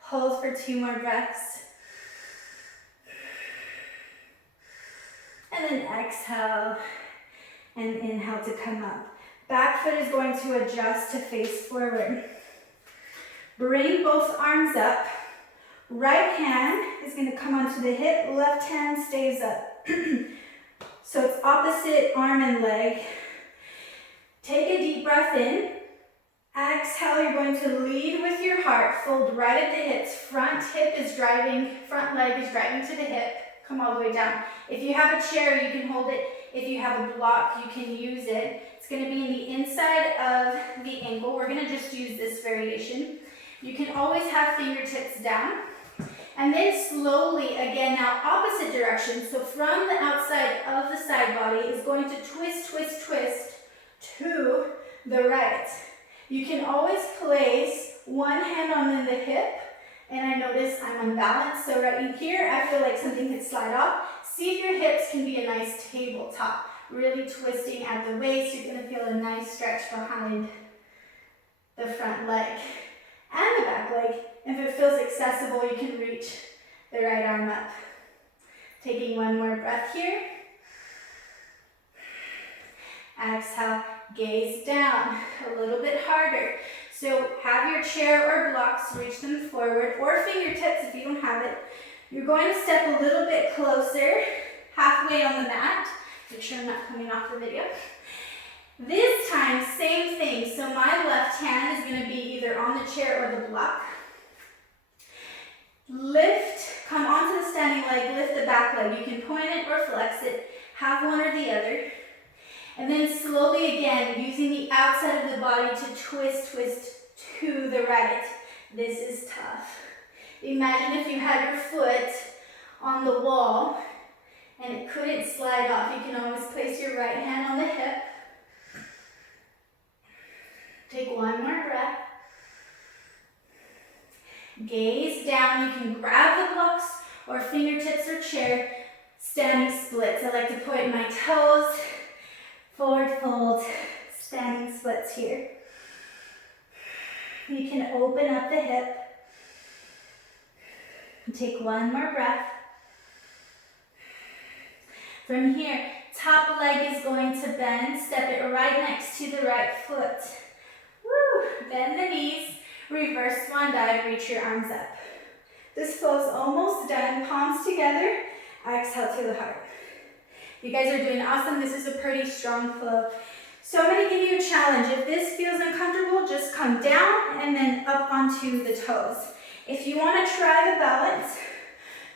Hold for 2 more breaths. And then exhale and inhale to come up. Back foot is going to adjust to face forward. Bring both arms up. Right hand is going to come onto the hip. Left hand stays up. So it's opposite arm and leg. Take a deep breath in. Exhale, you're going to lead with your heart. Fold right at the hips. Front leg is driving to the hip. Come all the way down. If you have a chair, you can hold it. If you have a block, you can use it. It's going to be in the inside of the ankle. We're going to just use this variation. You can always have fingertips down. And then slowly, again, now opposite direction. So from the outside of the side body is going to twist, twist, twist to the right. You can always place one hand on the hip. And I notice I'm unbalanced. So right in here, I feel like something could slide off. See if your hips can be a nice tabletop. Really twisting at the waist. You're going to feel a nice stretch behind the front leg and the back leg. If it feels accessible, you can reach the right arm up. Taking one more breath here. Exhale, gaze down a little bit harder. So have your chair or blocks, reach them forward, or fingertips if you don't have it. You're going to step a little bit closer, halfway on the mat. Make sure I'm not coming off the video. This time, same thing. So my left hand is going to be either on the chair or the block. Lift, come onto the standing leg, lift the back leg. You can point it or flex it, have one or the other. And then slowly again, using the outside of the body to twist, twist to the right. This is tough. Imagine if you had your foot on the wall and it couldn't slide off. You can always place your right hand on the hip. Take one more breath. Gaze down. You can grab the blocks or fingertips or chair. Standing splits. I like to point my toes. Forward fold. Standing splits here. You can open up the hip. Take one more breath. From here, top leg is going to bend. Step it right next to the right foot. Woo! Bend the knees. Reverse swan dive. Reach your arms up. This flow's almost done. Palms together. Exhale to the heart. You guys are doing awesome. This is a pretty strong flow. So I'm going to give you a challenge. If this feels uncomfortable, just come down and then up onto the toes. If you want to try the balance,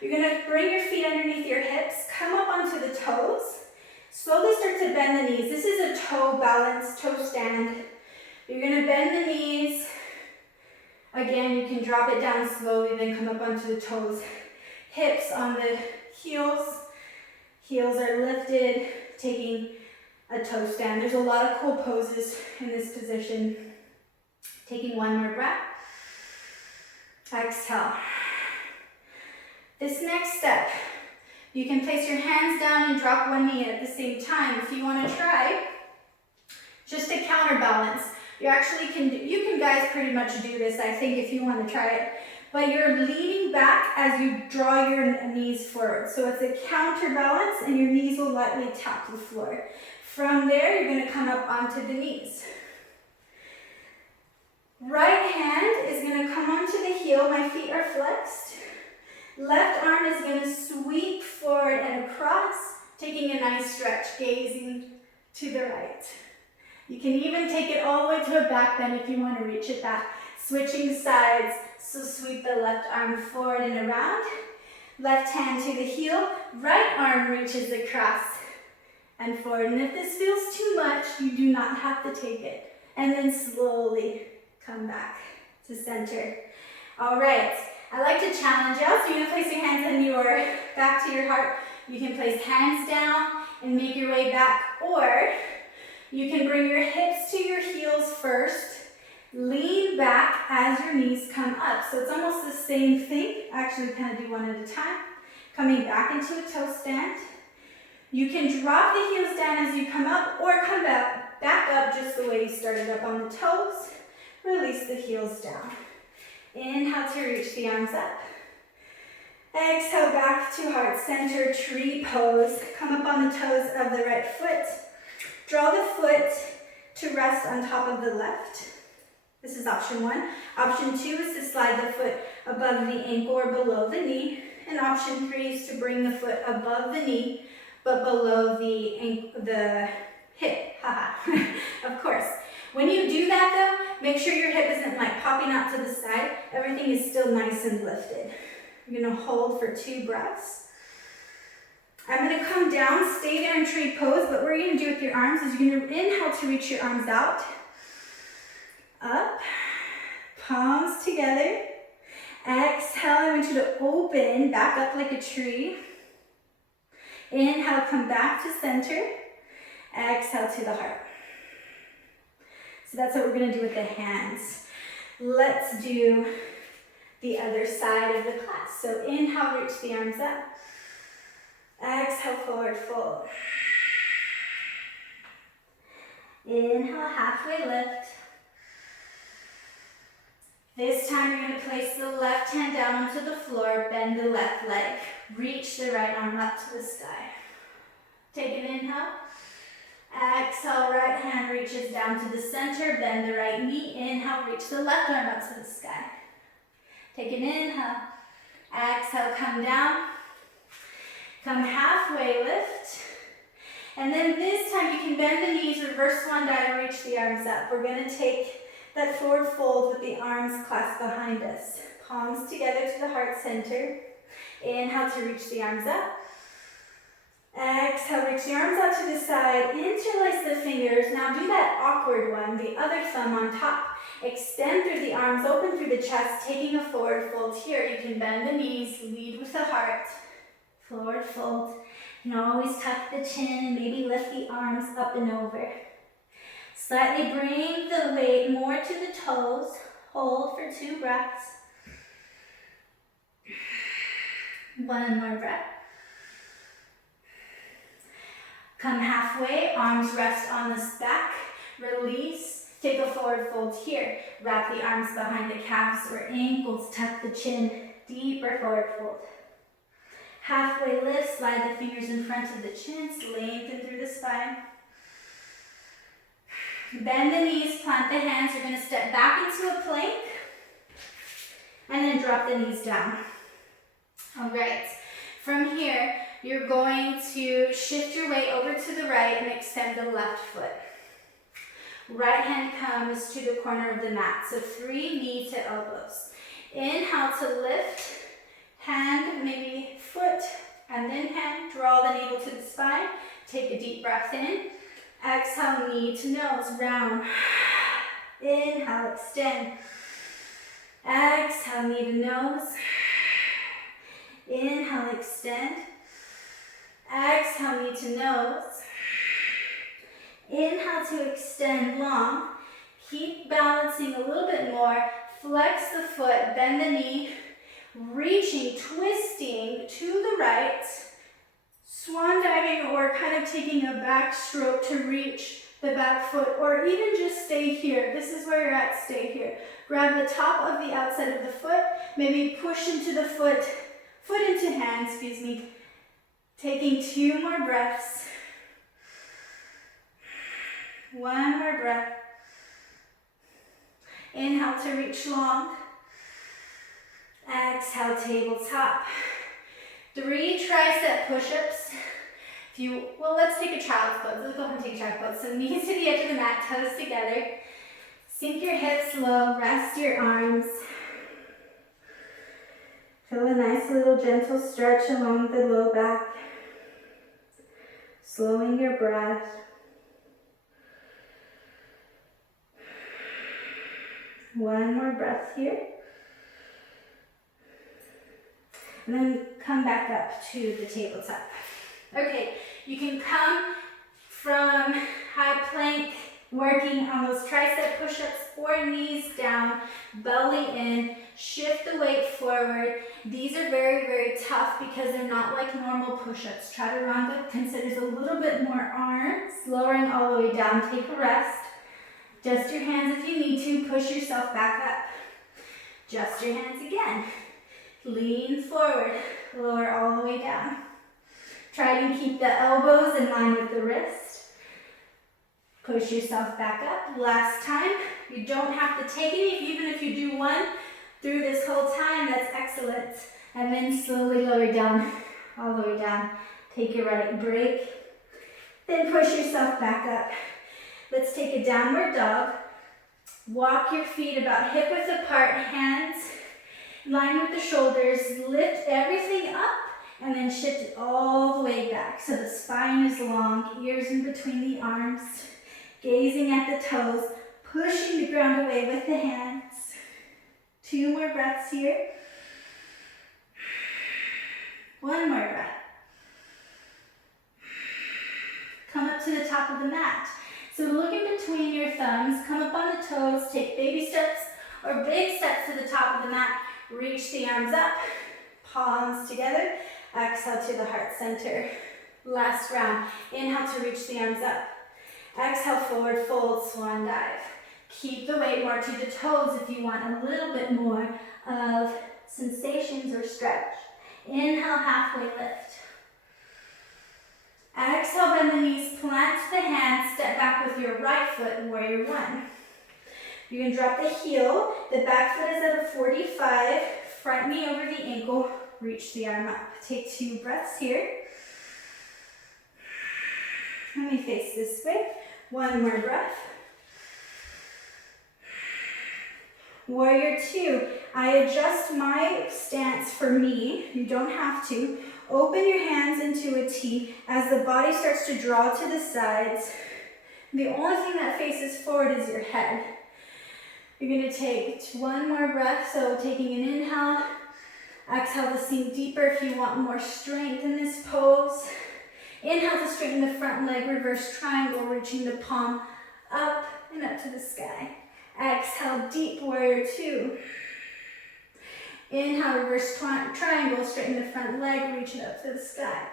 you're going to bring your feet underneath your hips, come up onto the toes, slowly start to bend the knees. This is a toe balance, toe stand. You're going to bend the knees. Again, you can drop it down slowly, then come up onto the toes. Hips on the heels. Heels are lifted, taking a toe stand. There's a lot of cool poses in this position. Taking one more breath. Exhale. This next step, you can place your hands down and drop one knee at the same time. If you want to try, just a counterbalance. You can guys pretty much do this, I think, if you want to try it. But you're leaning back as you draw your knees forward. So it's a counterbalance and your knees will lightly tap the floor. From there, you're going to come up onto the knees. Right hand is going to come onto the heel. My feet are flexed. Left arm is going to sweep forward and across, taking a nice stretch, gazing to the right. You can even take it all the way to a back bend if you want to reach it back. Switching sides, so sweep the left arm forward and around. Left hand to the heel, right arm reaches across and forward. And if this feels too much, you do not have to take it. And then slowly come back to center. All right, I like to challenge you. So you're gonna place your hands on your back to your heart. You can place hands down and make your way back, or you can bring your hips to your heels first, lean back as your knees come up. So it's almost the same thing. Actually, kind of do one at a time. Coming back into a toe stand. You can drop the heels down as you come up, or come back up just the way you started up on the toes. Release the heels down. Inhale to reach the arms up. Exhale back to heart center, tree pose. Come up on the toes of the right foot. Draw the foot to rest on top of the left. This is option one. Option two is to slide the foot above the ankle or below the knee. And option three is to bring the foot above the knee, but below the hip. Haha. Of course. When you do that though, make sure your hip isn't like popping out to the side. Everything is still nice and lifted. You're gonna hold for 2 breaths. I'm gonna come down, stay there in tree pose, but what you're gonna do with your arms is you're gonna inhale to reach your arms out. Up, palms together. Exhale, I want you to open, back up like a tree. Inhale, come back to center. Exhale to the heart. So that's what we're gonna do with the hands. Let's do the other side of the class. So inhale, reach the arms up. Exhale, forward fold. Inhale, halfway lift. This time you're going to place the left hand down onto the floor, bend the left leg, reach the right arm up to the sky. Take an inhale. Exhale, right hand reaches down to the center, bend the right knee. Inhale, reach the left arm up to the sky. Take an inhale. Exhale, come down. Come halfway lift. And then this time you can bend the knees, reverse swan dive, reach the arms up. We're going to take that forward fold with the arms clasped behind us. Palms together to the heart center. Inhale to reach the arms up. Exhale, reach the arms out to the side. Interlace the fingers. Now do that awkward one, the other thumb on top. Extend through the arms, open through the chest, taking a forward fold here. You can bend the knees, lead with the heart. Forward fold. You can always tuck the chin and maybe lift the arms up and over. Slightly bring the weight more to the toes. Hold for 2 breaths. 1 more breath. Come halfway, arms rest on the back. Release, take a forward fold here. Wrap the arms behind the calves or ankles, tuck the chin. Deeper forward fold. Halfway lift, slide the fingers in front of the chin, lengthen through the spine. Bend the knees, plant the hands. You're going to step back into a plank and then drop the knees down. All right. From here, you're going to shift your weight over to the right and extend the left foot. Right hand comes to the corner of the mat. So 3 knee to elbows. Inhale to lift. Hand, maybe foot, and then hand. Draw the navel to the spine. Take a deep breath in. Exhale, knee to nose, round. Inhale, extend. Exhale, knee to nose. Inhale, extend. Exhale, knee to nose. Inhale to extend long. Keep balancing a little bit more. Flex the foot, bend the knee. Reaching, twisting to the right. Swan diving or kind of taking a back stroke to reach the back foot, or even just stay here. This is where you're at, stay here. Grab the top of the outside of the foot, maybe push into the foot into hand, Taking 2 more breaths. 1 more breath. Inhale to reach long. Exhale, tabletop. 3 tricep push-ups. Well, let's take a child's pose. Let's go ahead and take child's pose. So knees to the edge of the mat, toes together. Sink your hips low, rest your arms. Feel a nice little gentle stretch along the low back. Slowing your breath. One more breath here. And then come back up to the tabletop. Okay, you can come from high plank, working on those tricep push-ups or knees down, belly in, shift the weight forward. These are very, very tough because they're not like normal push-ups. Chaturanga considers a little bit more arms, lowering all the way down. Take a rest. Adjust your hands if you need to. Push yourself back up. Adjust your hands again. Lean forward. Lower all the way down. Try to keep the elbows in line with the wrist. Push yourself back up. Last time. You don't have to take it. Even if you do one through this whole time, that's excellent. And then slowly lower down, all the way down. Take your right break. Then push yourself back up. Let's take a downward dog. Walk your feet about hip width apart, hands in line with the shoulders. Lift everything up and then shift it all the way back. So the spine is long, ears in between the arms, gazing at the toes, pushing the ground away with the hands. 2 more breaths here. 1 more breath. Come up to the top of the mat. So look in between your thumbs, come up on the toes, take baby steps or big steps to the top of the mat. Reach the arms up, palms together. Exhale to the heart center. Last round. Inhale to reach the arms up. Exhale, forward fold, swan dive. Keep the weight more to the toes if you want a little bit more of sensations or stretch. Inhale, halfway lift. Exhale, bend the knees, plant the hands, step back with your right foot, warrior one. You can drop the heel, the back foot is at a 45, front knee over the ankle, reach the arm up. Take 2 breaths here. Let me face this way. 1 more breath. Warrior two, I adjust my stance for me. You don't have to. Open your hands into a T as the body starts to draw to the sides. The only thing that faces forward is your head. You're going to take 1 more breath, so taking an inhale. Exhale to sink deeper if you want more strength in this pose. Inhale to straighten the front leg, reverse triangle, reaching the palm up and up to the sky. Exhale, deep warrior two. Inhale, reverse triangle, straighten the front leg, reach it up to the sky.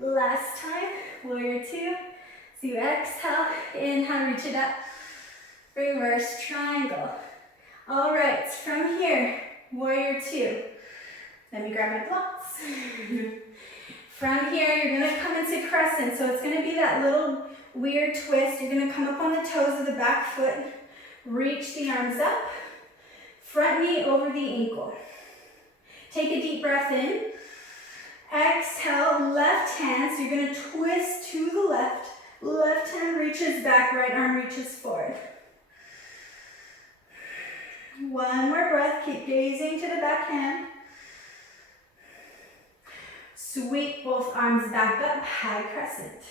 Last time, warrior two. So you exhale, inhale, reach it up. Reverse triangle. All right, from here, warrior two. Let me grab my blocks. From here, you're gonna come into crescent. So it's gonna be that little weird twist. You're gonna come up on the toes of the back foot, reach the arms up, front knee over the ankle. Take a deep breath in. Exhale, left hand. So you're gonna twist to the left. Left hand reaches back, right arm reaches forward. 1 more breath, keep gazing to the back hand. Sweep both arms back up, high crescent.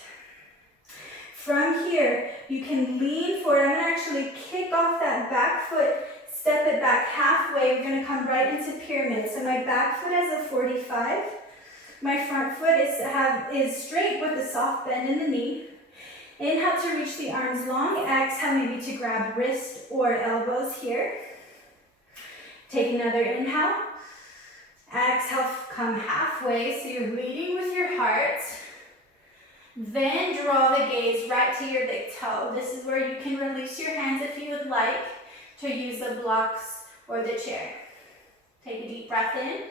From here, you can lean forward. I'm gonna actually kick off that back foot, step it back halfway. We're gonna come right into pyramid. So my back foot is a 45. My front foot is straight with a soft bend in the knee. Inhale to reach the arms long. Exhale maybe to grab wrist or elbows here. Take another inhale. Exhale, come halfway. So you're leading with your heart. Then draw the gaze right to your big toe. This is where you can release your hands if you would like to use the blocks or the chair. Take a deep breath in.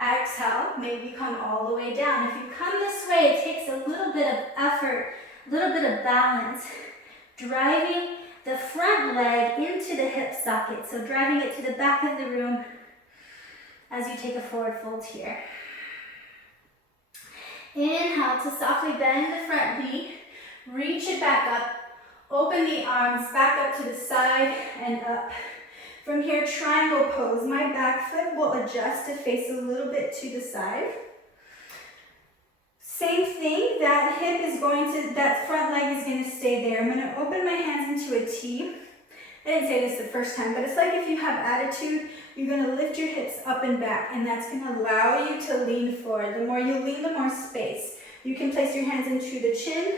Exhale, maybe come all the way down. If you come this way, it takes a little bit of effort, a little bit of balance. Driving the front leg into the hip socket. So driving it to the back of the room as you take a forward fold here. Inhale to softly bend the front knee, reach it back up, open the arms back up to the side and up. From here, triangle pose. My back foot will adjust to face a little bit to the side. Same thing, that front leg is going to stay there. I'm going to open my hands into a T. I didn't say this the first time, but it's like if you have attitude, you're going to lift your hips up and back, and that's going to allow you to lean forward. The more you lean, the more space. You can place your hands into the chin,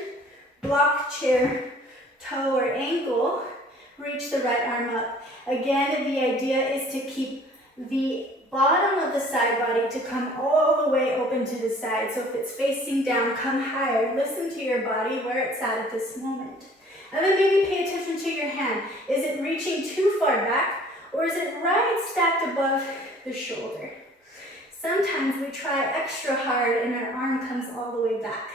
block, chair, toe, or ankle. Reach the right arm up. Again, the idea is to keep the bottom of the side body to come all the way open to the side. So if it's facing down, come higher. Listen to your body where it's at this moment. And then maybe pay attention to your hand. Is it reaching too far back, or is it right stacked above the shoulder? Sometimes we try extra hard and our arm comes all the way back.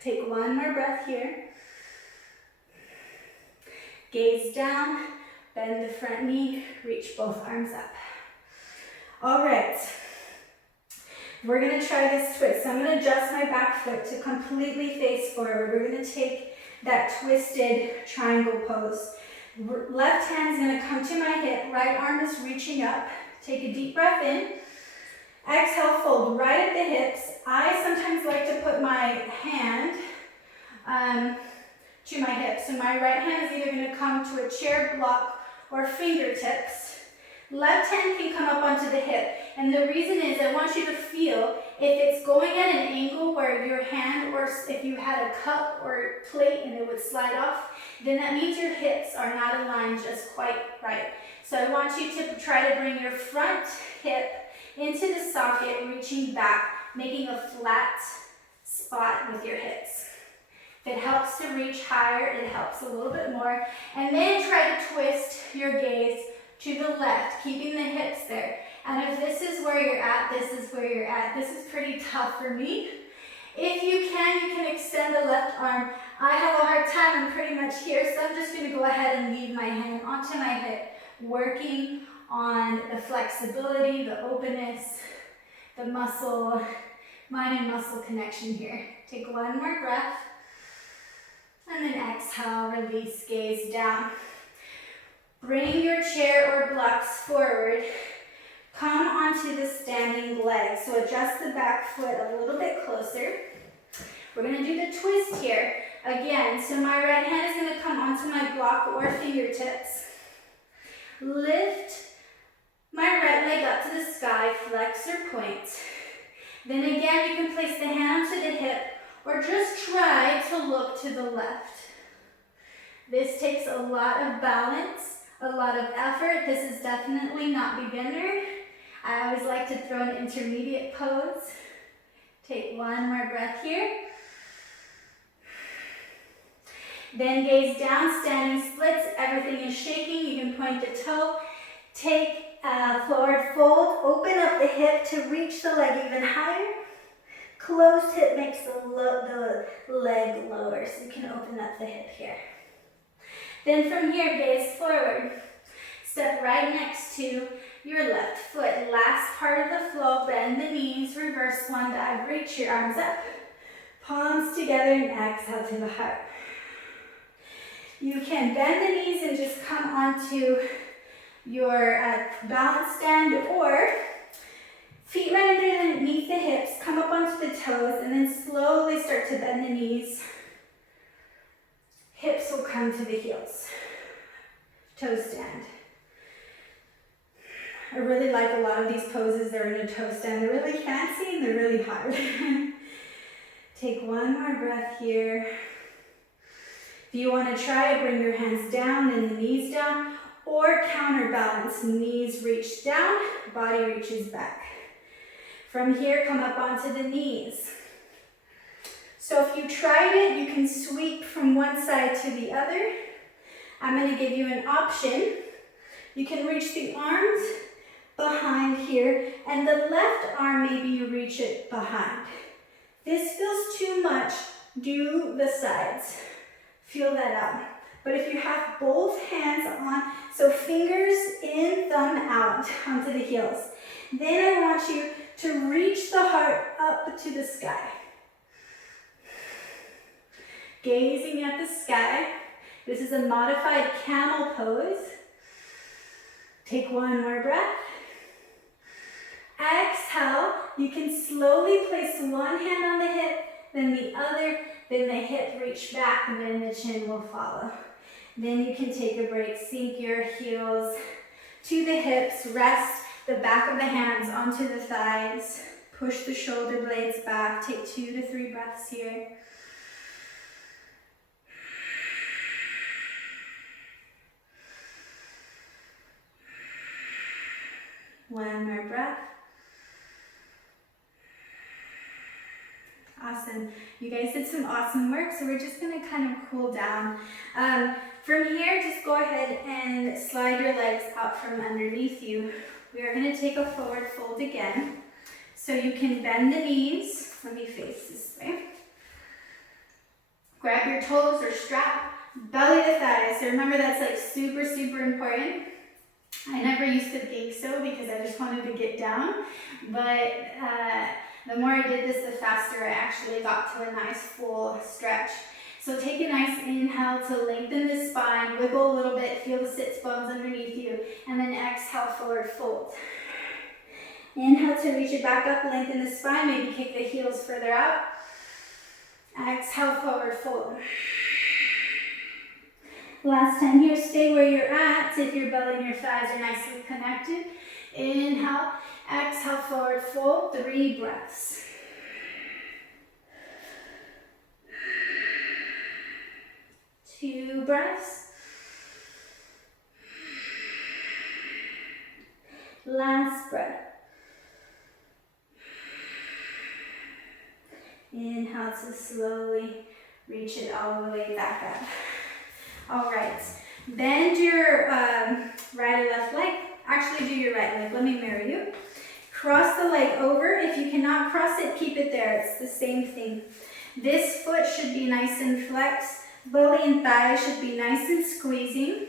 Take one more breath here. Gaze down, bend the front knee, reach both arms up. All right, we're gonna try this twist. So I'm gonna adjust my back foot to completely face forward. We're gonna take that twisted triangle pose. Left hand's gonna come to my hip, right arm is reaching up. Take a deep breath in. Exhale, fold right at the hips. I sometimes like to put my hand to my hip. So my right hand is either going to come to a chair block or fingertips. Left hand can come up onto the hip. And the reason is I want you to feel if it's going at an angle where your hand, or if you had a cup or plate and it would slide off, then that means your hips are not aligned just quite right. So I want you to try to bring your front hip into the socket, reaching back, making a flat spot with your hips. If it helps to reach higher, it helps a little bit more. And then try to twist your gaze to the left, keeping the hips there. And if this is where you're at, this is where you're at. This is pretty tough for me. If you can extend the left arm. I have a hard time, I'm pretty much here, so I'm just gonna go ahead and leave my hand onto my hip, working on the flexibility, the openness, the muscle, mind and muscle connection here. Take one more breath. And then exhale, release, gaze down. Bring your chair or blocks forward. Come onto the standing leg. So adjust the back foot a little bit closer. We're going to do the twist here. Again, so my right hand is going to come onto my block or fingertips. Lift my right leg up to the sky, flex or point. Then again, you can place the hand onto the hip, or just try to look to the left. This takes a lot of balance, a lot of effort. This is definitely not beginner. I always like to throw an intermediate pose. Take one more breath here. Then gaze down, standing splits. Everything is shaking. You can point the toe. Take a forward fold. Open up the hip to reach the leg even higher. Closed hip makes the leg lower, so you can open up the hip here. Then from here, gaze forward. Step right next to your left foot. Last part of the flow, bend the knees, reverse one dive, reach your arms up. Palms together and exhale to the heart. You can bend the knees and just come onto your balance stand, or feet right underneath the hips, come up onto the toes, and then slowly start to bend the knees. Hips will come to the heels. Toe stand. I really like a lot of these poses. They're in a toe stand. They're really fancy and they're really hard. Take one more breath here. If you want to try it, bring your hands down and the knees down, or counterbalance. Knees reach down, body reaches back. From here, come up onto the knees. So if you tried it, you can sweep from one side to the other. I'm going to give you an option. You can reach the arms behind here, and the left arm, maybe you reach it behind. This feels too much, do the sides. Feel that out. But if you have both hands on, so fingers in, thumb out onto the heels, then I want you to reach the heart up to the sky. Gazing at the sky. This is a modified camel pose. Take one more breath. Exhale. You can slowly place one hand on the hip, then the other, then the hip reach back, and then the chin will follow. Then you can take a break. Sink your heels to the hips. Rest the back of the hands onto the thighs. Push the shoulder blades back. Take 2 to 3 breaths here. One more breath. Awesome. You guys did some awesome work, so we're just going to kind of cool down. From here, just go ahead and slide your legs out from underneath you. We are going to take a forward fold again. So you can bend the knees. Let me face this way. Grab your toes or strap. Belly to thighs. So remember, that's like super, super important. I never used to think so because I just wanted to get down, but the more I did this, the faster I actually got to a nice full stretch. So take a nice inhale to lengthen the spine, wiggle a little bit, feel the sits bones underneath you, and then exhale, forward fold. Inhale to reach it back up, lengthen the spine, maybe kick the heels further out. Exhale, forward fold. Last time here, stay where you're at if your belly and your thighs are nicely connected. Inhale, exhale, forward fold, 3 breaths. Two breaths. Last breath. Inhale to slowly reach it all the way back up. All right, bend your right or left leg. Actually, do your right leg. Let me mirror you. Cross the leg over. If you cannot cross it, keep it there. It's the same thing. This foot should be nice and flexed. Belly and thighs should be nice and squeezing.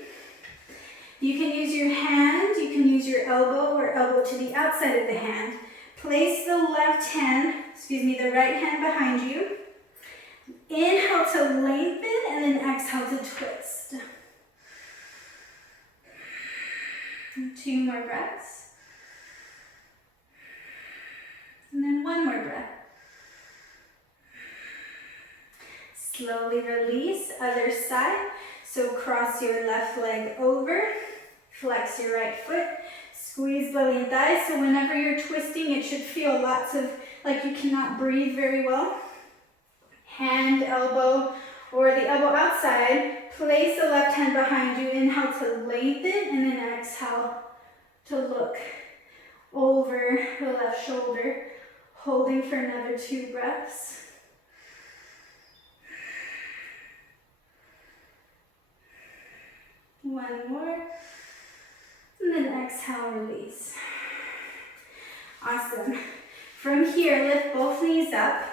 You can use your hand. You can use your elbow or elbow to the outside of the hand. Place the the right hand behind you. Inhale to lengthen and then exhale to twist. 2 more breaths. And then 1 more breath. Slowly release, other side. So cross your left leg over, flex your right foot, squeeze belly and thighs. So whenever you're twisting, it should feel lots of like you cannot breathe very well. Hand, elbow, or the elbow outside. Place the left hand behind you. Inhale to lengthen and then exhale to look over the left shoulder. Holding for another 2 breaths. One more. And then exhale, release. Awesome. From here, lift both knees up.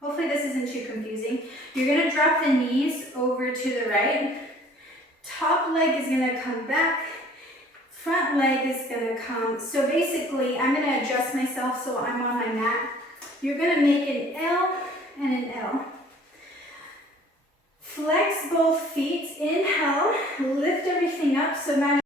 Hopefully this isn't too confusing. You're going to drop the knees over to the right. Top leg is going to come back. Front leg is going to come. So basically, I'm going to adjust myself so I'm on my mat. You're going to make an L and an L. Flex both feet. Inhale. Lift everything up. So now